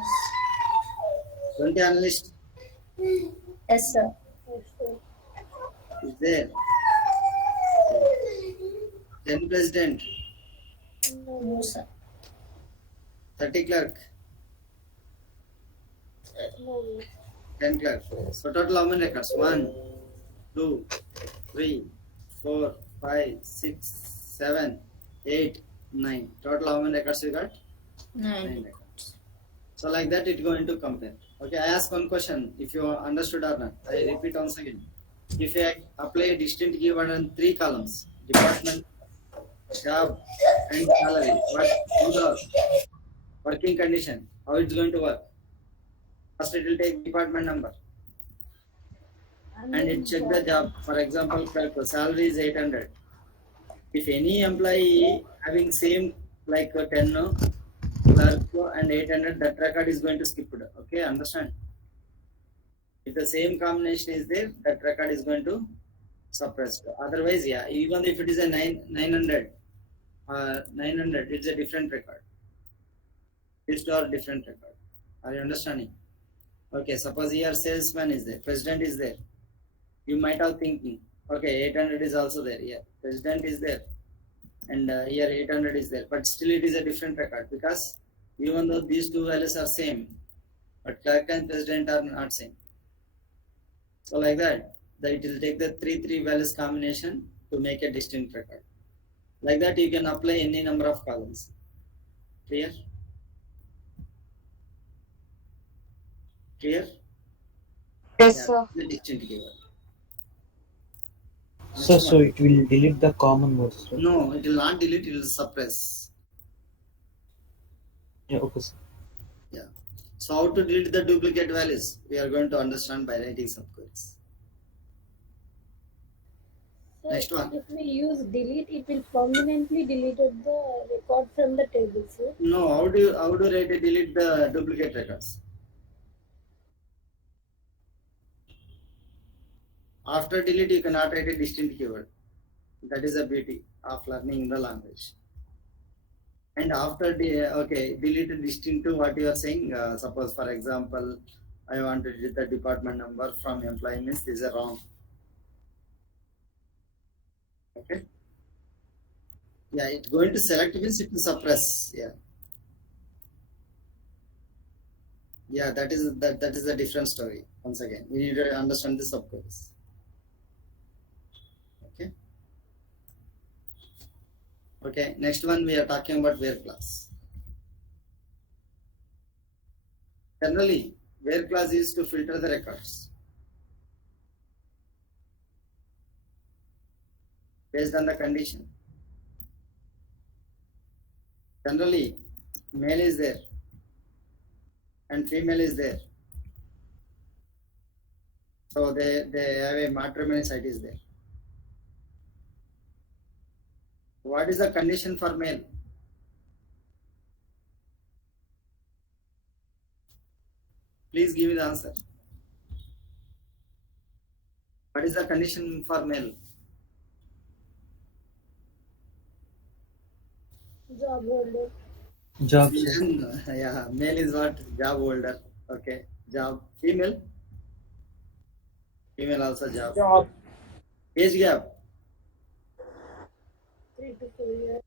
20 analyst Yes, sir. Yes, sir. is there. 10 president. No No, way. sir. 30 clerk. No way. 10 clerk. So total how many records? 1, 2, 3, 4, 5, 6, 7, 8, 9. Total how many records you got? 9 9. records. So like that it going to compare. Okay, I ask one question if you understood or not. I repeat once again. If I apply a distinct keyword on 3 columns, department, job and salary, what is the working condition? How it's going to work? First it will take department number and it check the job. For example, clerk salary is 800. If any employee having same like 10 clerk and 800, that record is going to skip it. Okay, understand? If the same combination is there, that record is going to suppressed. Otherwise, yeah, even if it is a 900, 900, it's a different record. It's a different record. Are you understanding? Okay, suppose here salesman is there, president is there. You might have thinking, okay, 800 is also there. Yeah, president is there, and here 800 is there, but still it is a different record because even though these two values are same, but clerk and president are not same. So like that, it will take the three values combination to make a distinct record. Like that, you can apply any number of columns. Clear? Clear? Yes, Yeah, sir. the distinct keyword. Sir, Next so one. it will delete the common words, right? No, it will not delete, it will suppress. Yeah, okay, sir. Yeah. So how to delete the duplicate values? We are going to understand by writing subqueries. So Next one. if we use delete, it will permanently delete the record from the table, sir. No, how do you write a delete the duplicate records? After delete, you cannot write a distinct keyword. That is the beauty of learning the language. And after delete a distinct to what you are saying. Suppose, for example, I want to delete the department number from employee means this is wrong. Okay. Yeah, it's going to select means it will suppress. Yeah. Yeah, that is a different story. Once again, we need to understand the subqueries. Okay. Okay. Next one, we are talking about where clause. Generally, where clause is to filter the records based on the condition. Generally, male is there and female is there. So they have a matrimony site is there. What is the condition for male? Please give me the answer. What is the condition for male? Job holder. Job, sir. Yeah, male is what? Job holder. Okay. Job. Female? Female also job. Job. Age gap. 3 to 4 years.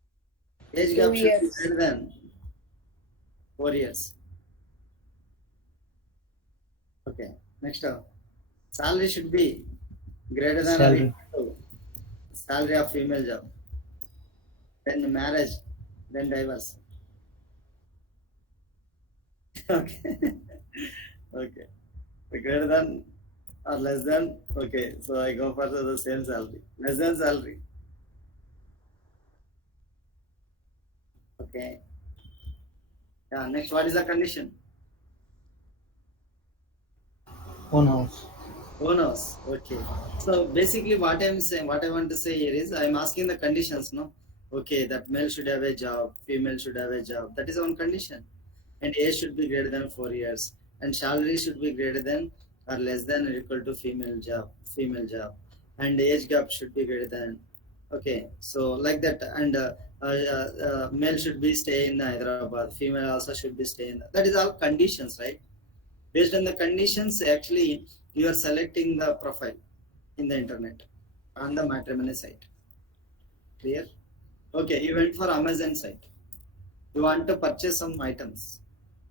Age gap 2 should be years. greater than 4 years. Okay. Next up. Salary should be greater than or Salary. equal to salary of female job. Then marriage. Then divorce. Okay. Okay. Greater than or less than. Okay. So I go for the same salary. Less than salary. Okay. Yeah. Next, what is the condition? Own house. Own house. Okay. So basically, what I'm saying, what I want to say here is, I'm asking the conditions. No. Okay, that male should have a job, female should have a job. That is one condition. And age should be greater than 4 years. And salary should be greater than or less than or equal to female job. And age gap should be greater than. Okay, so like that. And male should be stay in Hyderabad. Female also should be stay in. That is all conditions, right? Based on the conditions, actually, you are selecting the profile in the internet on the matrimony site. Clear? Okay, you went for Amazon site. You want to purchase some items.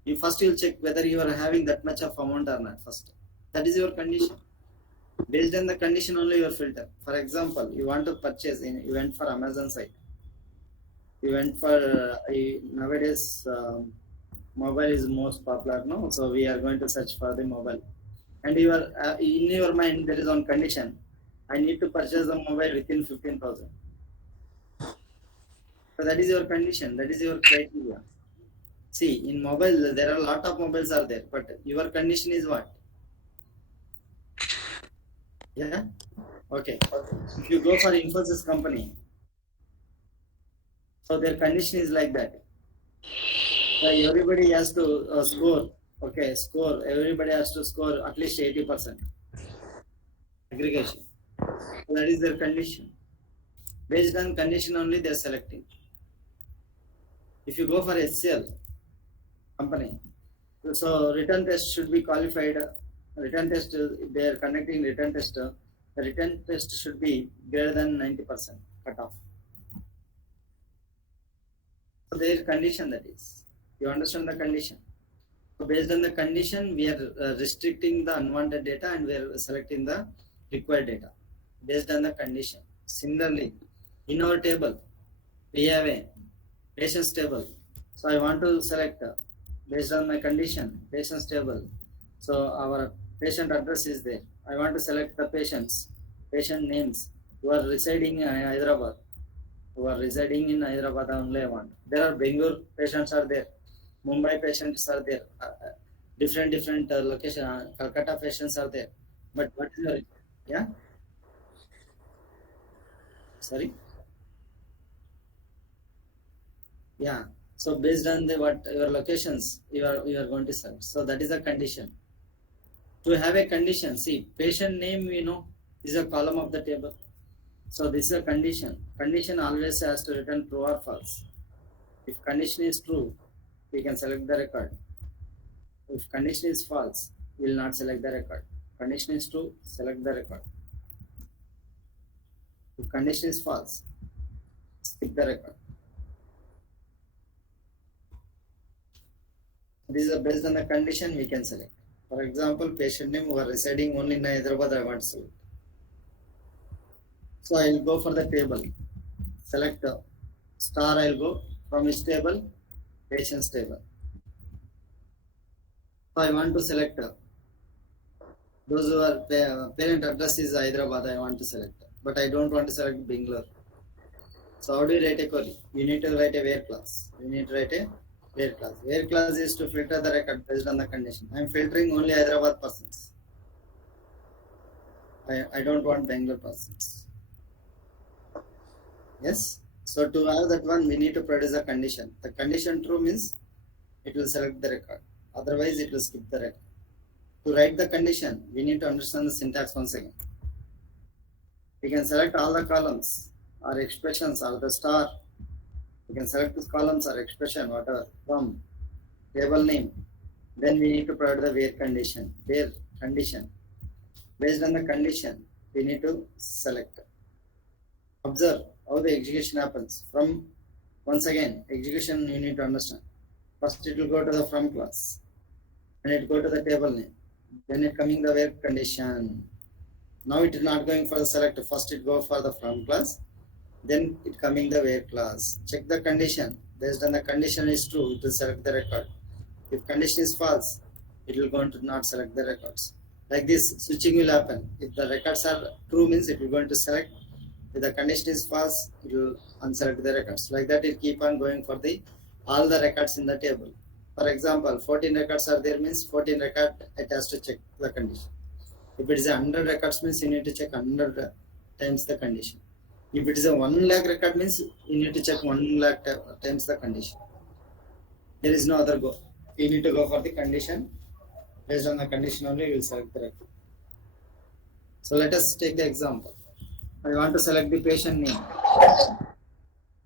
You will check whether you are having that much of amount or not first. That is your condition. Based on the condition only your filter. For example, you want to purchase, you went for Amazon site. You went for nowadays mobile is most popular, no? So we are going to search for the mobile. And you are in your mind there is one condition. I need to purchase the mobile within 15,000. So that is your condition. That is your criteria. See, in mobile there are a lot of mobiles are there, but your condition is what? Yeah. Okay. If you go for Infosys company, so their condition is like that. So everybody has to score Okay, score. Everybody has to score at least 80% aggregation. So that is their condition. Based on condition only they are selecting. If you go for HCL company, so return test should be qualified. Return test, they are conducting return test. The return test should be greater than 90% cutoff. So their condition, that is. You understand the condition. So based on the condition, we are restricting the unwanted data and we are selecting the required data based on the condition. Similarly, in our table, we have a patient's table. So I want to select based on my condition, patient's table. So our patient address is there. I want to select the patient names who are residing in Hyderabad. Only I want. There are Bangalore patients are there. Mumbai patients are there. Different location. Calcutta patients are there. But what is the, yeah? Sorry. Yeah. So based on the what your locations you are going to select. So that is a condition. To have a condition, see patient name is a column of the table. So this is a condition. Condition always has to return true or false. If condition is true, we can select the record. If condition is false, we will not select the record. Condition is true, select the record. If condition is false, skip the record. This is based on the condition we can select. For example, patient name who are residing only in Hyderabad, I want to select. So I will go for the table. Select star, I will go from which table? Patient's table. So I want to select those who are parent address is Hyderabad, I want to select. But I don't want to select Bangalore. So how do you write a query? You need to write a where clause. You need to write a where clause. Where clause is to filter the record based on the condition. I am filtering only Hyderabad persons. I don't want Bangalore persons. Yes. So to have that one, we need to produce a condition. The condition true means it will select the record. Otherwise, it will skip the record. To write the condition, we need to understand the syntax once again. We can select all the columns or expressions or the star. We can select the columns or expression, whatever, from table name. Then we need to provide the where condition. Where condition. Based on the condition, we need to select. Observe how the execution happens. From, once again, execution you need to understand. First it will go to the from class. And it go to the table name. Then it coming the where condition. Now it is not going for the select. First it go for the from class. Then it coming the where class. Check the condition. Based on the condition is true, it will select the record. If condition is false, it will going to not select the records. Like this, switching will happen. If the records are true, means it will going to select. If the condition is false, it will unselect the records. Like that, it keep on going for the all the records in the table. For example, 14 records are there, means 14 record it has to check the condition. If it is 100 records, means you need to check 100 times the condition. If it is a 1 lakh record, means you need to check 1 lakh times the condition. There is no other go. You need to go for the condition. Based on the condition only, you will select the record. So let us take the example. I want to select the patient name.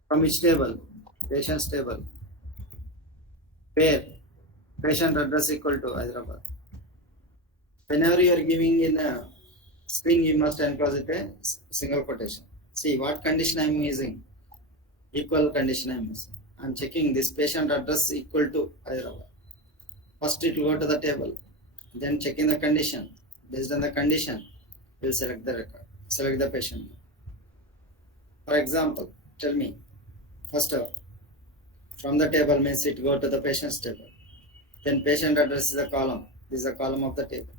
From which table? Patient's table. Where? Patient address equal to Hyderabad. Whenever you are giving in a string, you must enclose it a single quotation. See what condition I am using. Equal condition I am using. I am checking this patient address equal to Hyderabad. First it will go to the table. Then checking the condition. Based on the condition, we will select the record. Select the patient. For example, tell me. First from the table means it go to the patient's table. Then patient address is a column. This is a column of the table.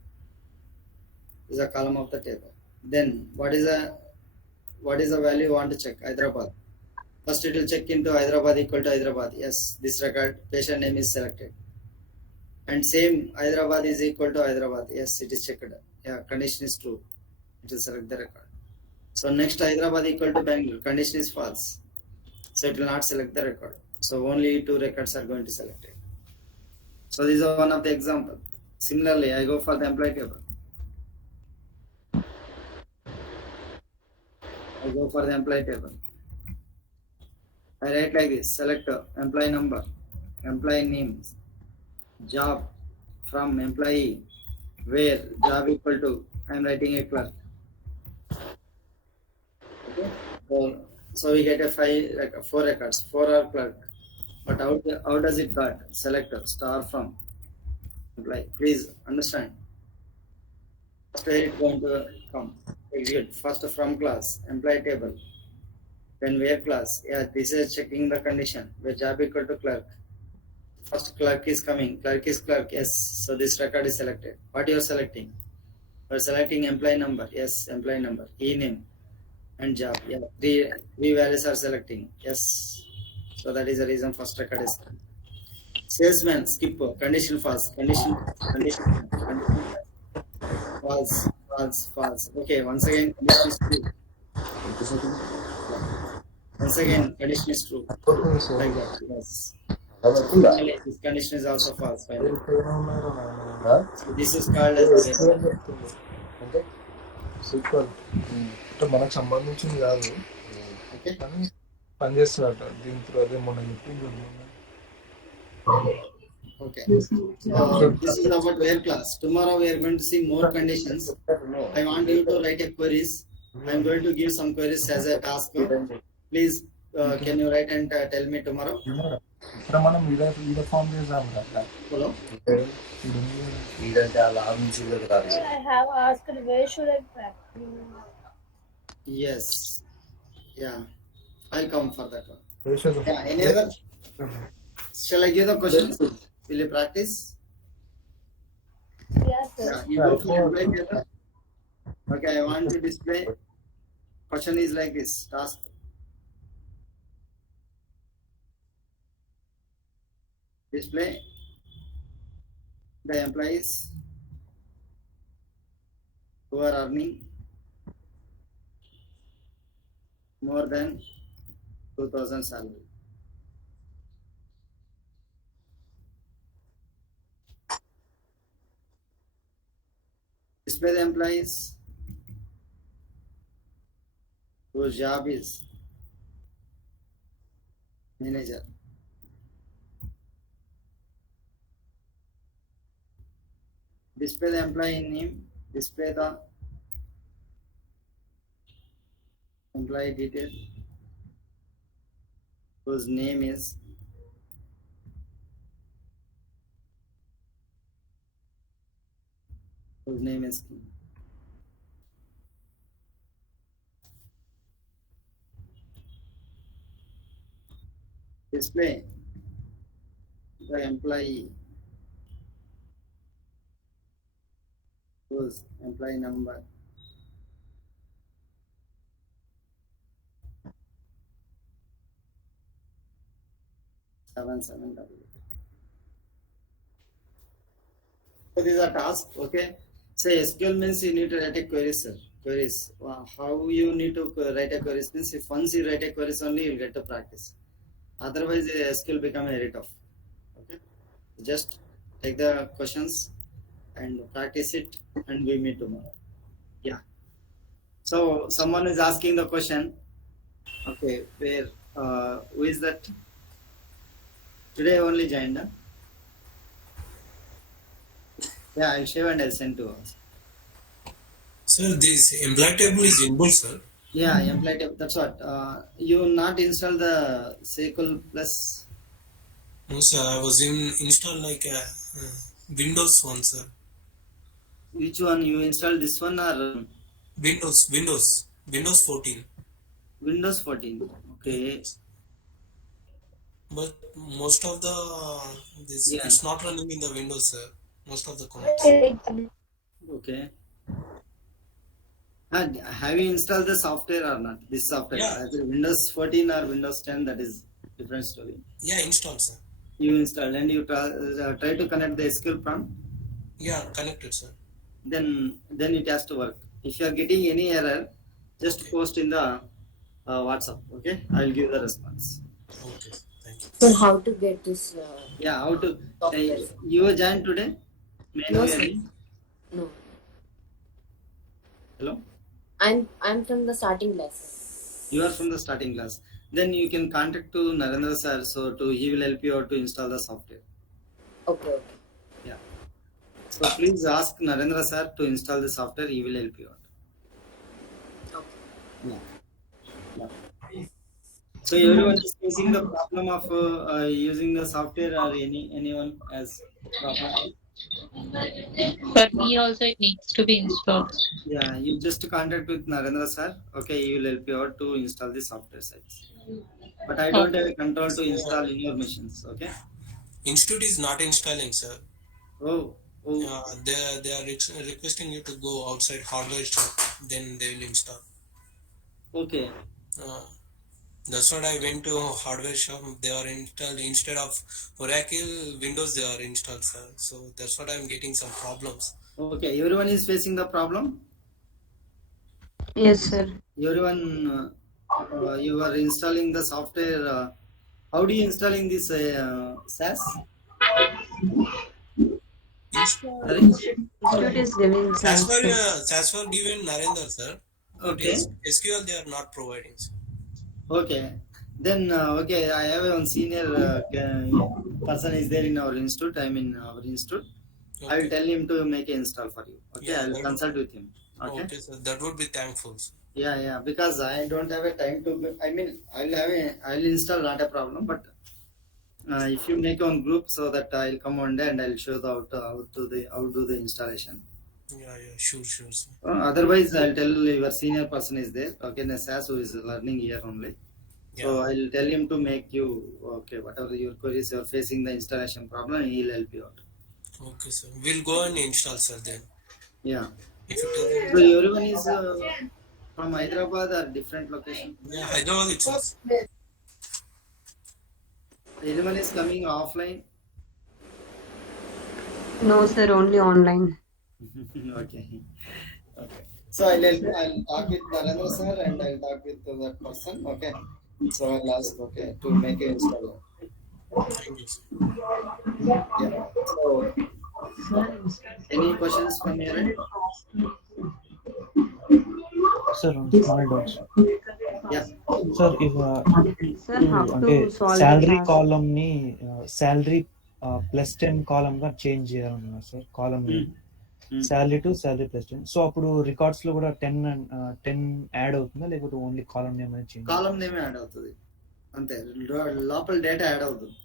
This is a column of the table. Then what is the value you want to check? Hyderabad. First it will check into Hyderabad equal to Hyderabad. Yes, this record patient name is selected. And same Hyderabad is equal to Hyderabad. Yes, it is checked. Yeah, condition is true. It will select the record. So next Hyderabad equal to Bangalore. Condition is false. So it will not select the record. So only 2 records are going to select it. So this is one of the example. Similarly, I go for the employee table. I go for the employee table. I write like this: select employee number, employee names, job from employee, where job equal to. I am writing a clerk. Okay. So we get a four records. Four are clerk. But how does it got? Selector star from employee. Please understand. First where it going to come? Execute. First from class employee table. Then where class? Yeah, this is checking the condition. Where job equal to clerk. First clerk is coming. Clerk is clerk. Yes. So this record is selected. What you are selecting? You are selecting employee number. Yes, employee number. E name and job. Yeah, three values are selecting. Yes. So that is the reason first record is. Salesman skip condition false. Condition false. False. Okay. Once again condition is true. Once again condition is true. Like that. Yes. Finally, this condition is also false. Finally. So this is called as the అంటే super అంటే మనకు సంబంధించింది కాదు okay. కానీ పనిచేస్తుందట దీంతో అదే మొన్న చెప్పింది Okay. This is about where class. Tomorrow we are going to see more conditions. I want you to write a queries. I am going to give some queries as a task. Please, can you write and tell me tomorrow? ఇక్కడ మనం ఈడ form చేసాం కదా Hello. ఈడంటే అలా నుంచి I have asked where should I practice. Yes. Yeah. I'll come for that one. Yeah. Any other? Shall I give the questions? Will you practice? Yes, sir. Yeah. You go for employee table. Okay. I want to display. Question is like this. Task. Display the employees who are earning more than 2,000 salary. Display the employees whose job is manager. Display the employee name, display the employee detail whose name is display the employee whose employee number seven W. So these are tasks, okay. Say SQL means you need to write a queries, sir. Queries. How you need to write a queries means if once you write a queries only you'll get to practice. Otherwise SQL become very tough. Okay. Just take the questions and practice it and we meet tomorrow. Yeah. So someone is asking the question. Okay, where who is that? Today only joined. Huh? Yeah, I'll share and I'll send to us. Sir, this employee table is inbuilt, sir. Yeah, employee table. That's what. You not install the SQL Plus. No, sir. I was installed like a Windows one, sir. Which one you install? This one or Windows 14. Windows 14. Okay. But most of the it's not running in the Windows, sir. Most of the commands. Okay. Have you installed the software or not? This software, Yeah. either Windows 14 or Windows 10, that is different story. Yeah, installed, sir. You install and you try to connect the SQL prompt. Yeah, connected, sir. Then it has to work. If you are getting any error, just post in the WhatsApp. Okay, I'll give the response. Okay, thank you. So how to get this Yeah, how to software? you joined today? May I know No, your sir. name? No. Hello? I'm from the starting class. You are from the starting class. Then you can contact to Narendra sir, so he will help you out to install the software. Okay. Yeah. So please ask Narendra sir to install the software. He will help you out. Okay. Yeah. Yeah. So everyone is facing the problem of using the software, or anyone has problem. For me also it needs to be installed. Yeah, you just contact with Narendra sir. Okay, he will help you out to install the software sites. But I don't have a control to install in your machines. Okay. Institute is not installing, sir. Oh. They are requesting you to go outside hardware shop, then they will install. Okay. That's what I went to hardware shop. They are installed instead of Oracle Windows. They are installed, sir. So that's what I'm getting some problems. Okay, everyone is facing the problem. Yes, sir. Everyone, you are installing the software. How do you installing this SAS? Sorry? Institute is giving SAS for given Narendra, sir. But Okay. SQL they are not providing, sir. Okay. Then okay, I have one senior person is there in our institute. I'm in our institute. Okay. I will tell him to make an install for you. Okay, Yeah, I will consult with him. Okay. Okay, sir. That would be thankful, sir. Yeah, because I don't have a time to. I mean, I'll install, not a problem. But if you make one group, so that I'll come one day and I'll show how do the installation. Yeah, sure, sir. Otherwise, I'll tell your senior person is there. Okay, SAS who is learning here only. So I'll tell him to make you, okay, whatever your queries you're facing the installation problem, he'll help you out. Okay, sir. We'll go and install, sir, then. Yeah. If you tell them. So everyone is from Hyderabad or different location? Yeah, Hyderabad itself. Anyone is coming offline? No, sir, only online. Okay. So I'll talk with Narendra sir and I'll talk with that person. Okay. So I'll ask, okay, to make an installer. Thank you, sir. Yeah. So, any questions from your end? Sir, small doubts. Yeah. Sir, if Sir, how అంటే to solve salary the task? Column ని salary +10 column గా change చేయాలన్నా sir column name salary to salary +10. So అప్పుడు records లో కూడా 10 add అవుతుందా లేకపోతే only column name అనేది చేంజ్? కాలమ్ నేమ్ యాడ్ అవుతుంది అంతే, లోపల డేటా యాడ్ అవుతుంది.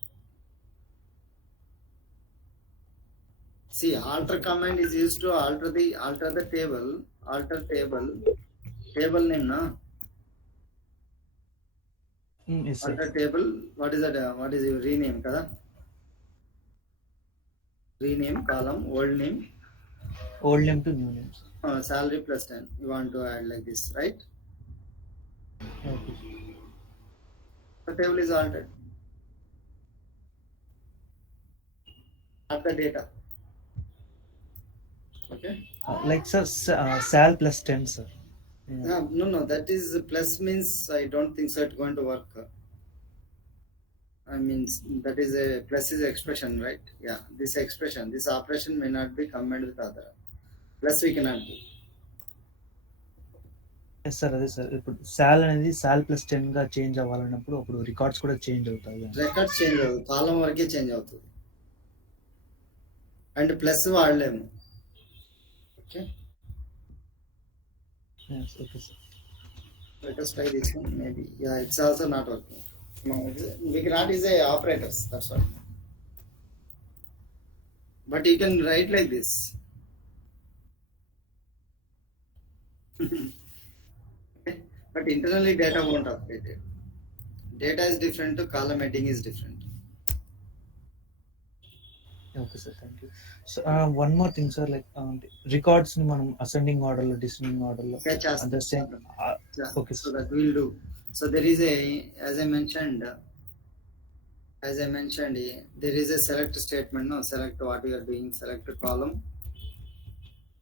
See, alter command is used to alter the table, table name, na? Yes, alter table. What is that? What is your rename, kada? Rename column, old name to new name. Salary +10. You want to add like this, right? Okay. The table is altered. Add the data. Okay. Like sir, sal +10, sir. Yeah. No, that is plus means I don't think so it's going to work. I mean, that is a plus is expression, right? Yeah, this expression, this operation may not be combined with other. Plus we cannot do. Yes, sir. అదే sir ఇప్పుడు సాల్ అనేది సాల్ +10 గా change అవ్వాలన్నప్పుడు అప్పుడు records కూడా change అవుతాయి. Records change అవుతుంది, కాలం వరకే చేంజ్ అవుతుంది అండ్ ప్లస్ వాడలేము. Okay. Yes, okay, sir. Let us try this one. Maybe. Yeah, it's also not working. No, we cannot use a operators. That's all. But you can write like this. Okay. But internally data won't update it. Data is different to column heading is different. Okay, sir. Thank you. So one more thing, sir. Like records ni manam ascending order lo descending order lo at the same. Okay, so that we'll do. So there is as I mentioned, there is a select statement. No, select what we are doing. Select a column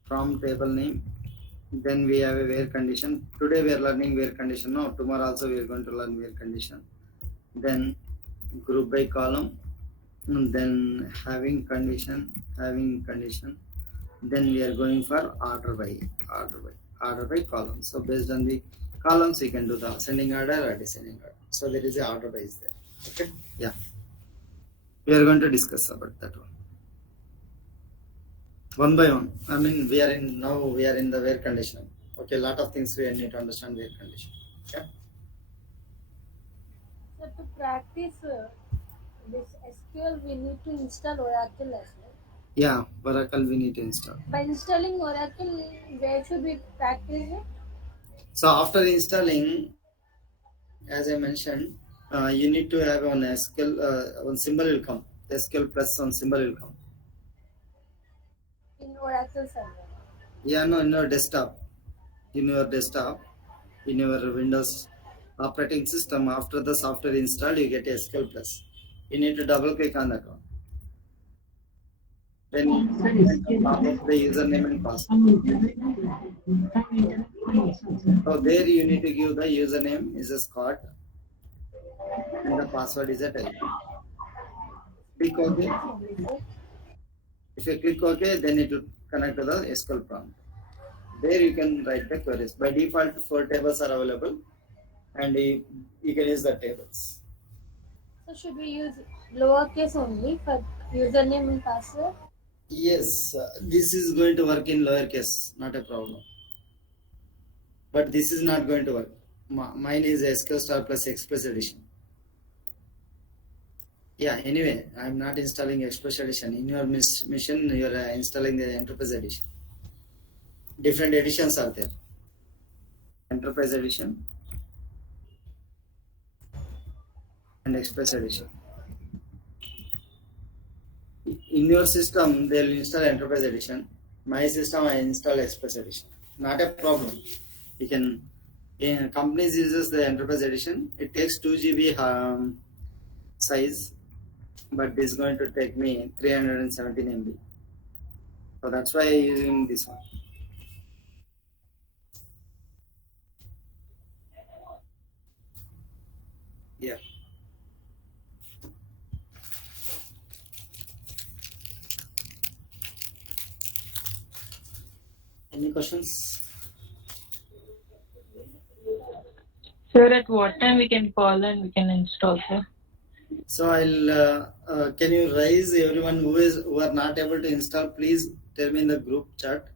from table name. Then we have a where condition. Today we are learning where condition. No, tomorrow also we are going to learn where condition. Then group by column, and then having condition, then we are going for order by column. So based on the columns, we can do the ascending order or descending order. So there is a order by is there. Okay, yeah, we are going to discuss about that one by one. I mean, we are in the where condition. Okay, lot of things we need to understand where condition. Okay. So to practice this SQL, we need to install Oracle as well. Yeah, Oracle we need to install. By installing Oracle, where should we practice it? So after installing, as I mentioned, you need to have one SQL, one symbol will come. SQL plus one symbol will come. In Oracle server. Yeah, no, in your desktop, in your Windows operating system. After the software installed, you get SQL plus. You need to double click on that one. Then pop up the username and password. So there you need to give the username is a Scott and the password is a Tel. Click OK. If you click OK, then it will connect to the SQL prompt. There you can write the queries. By default, 4 tables are available, and you can use the tables. So should we use lowercase only for username and password? Yes, this is going to work in lowercase, not a problem. But this is not going to work. Mine is SQL Star plus Express Edition. Yeah, anyway, I'm not installing Express Edition. In your mission, you're installing the Enterprise Edition. Different editions are there. Enterprise Edition and Express Edition. In your system, they'll install Enterprise Edition. My system, I install Express Edition. Not a problem. You can. Companies uses the Enterprise Edition. It takes 2 GB size, but this is going to take me 317 MB. So that's why I'm using this one. Yeah. Any questions? Sir, at what time we can call and we can install, sir? So I'll can you raise everyone who are not able to install? Please tell me in the group chat.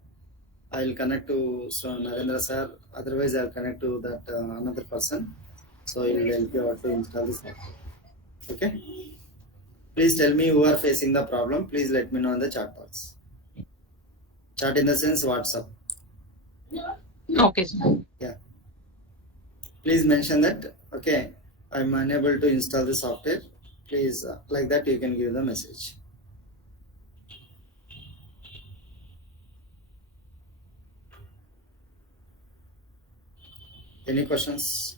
I'll connect to Narendra sir. Otherwise, I'll connect to that another person. So he'll help you out to install this software. Okay. Please tell me who are facing the problem. Please let me know in the chat box. Chat in the sense WhatsApp. Okay, sir. Yeah. Please mention that. Okay, I'm unable to install the software. Please, like that, you can give the message. Any questions?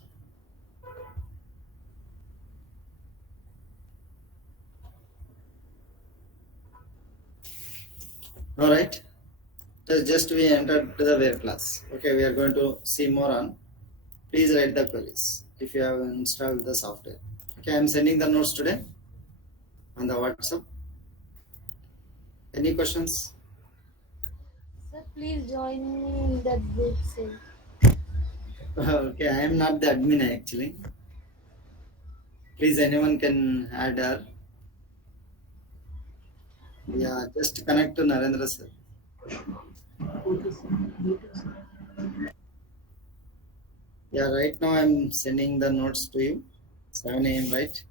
All right. Just we entered to the where class. Okay, we are going to see more on. Please write the queries if you have installed the software. Okay, I'm sending the notes today on the WhatsApp. Any questions? Sir, please join me in that group, sir. Okay, I am not the admin actually. Please, anyone can add her. Yeah, just connect to Narendra sir. Yeah, right now I'm sending the notes to you. 7 a.m. right?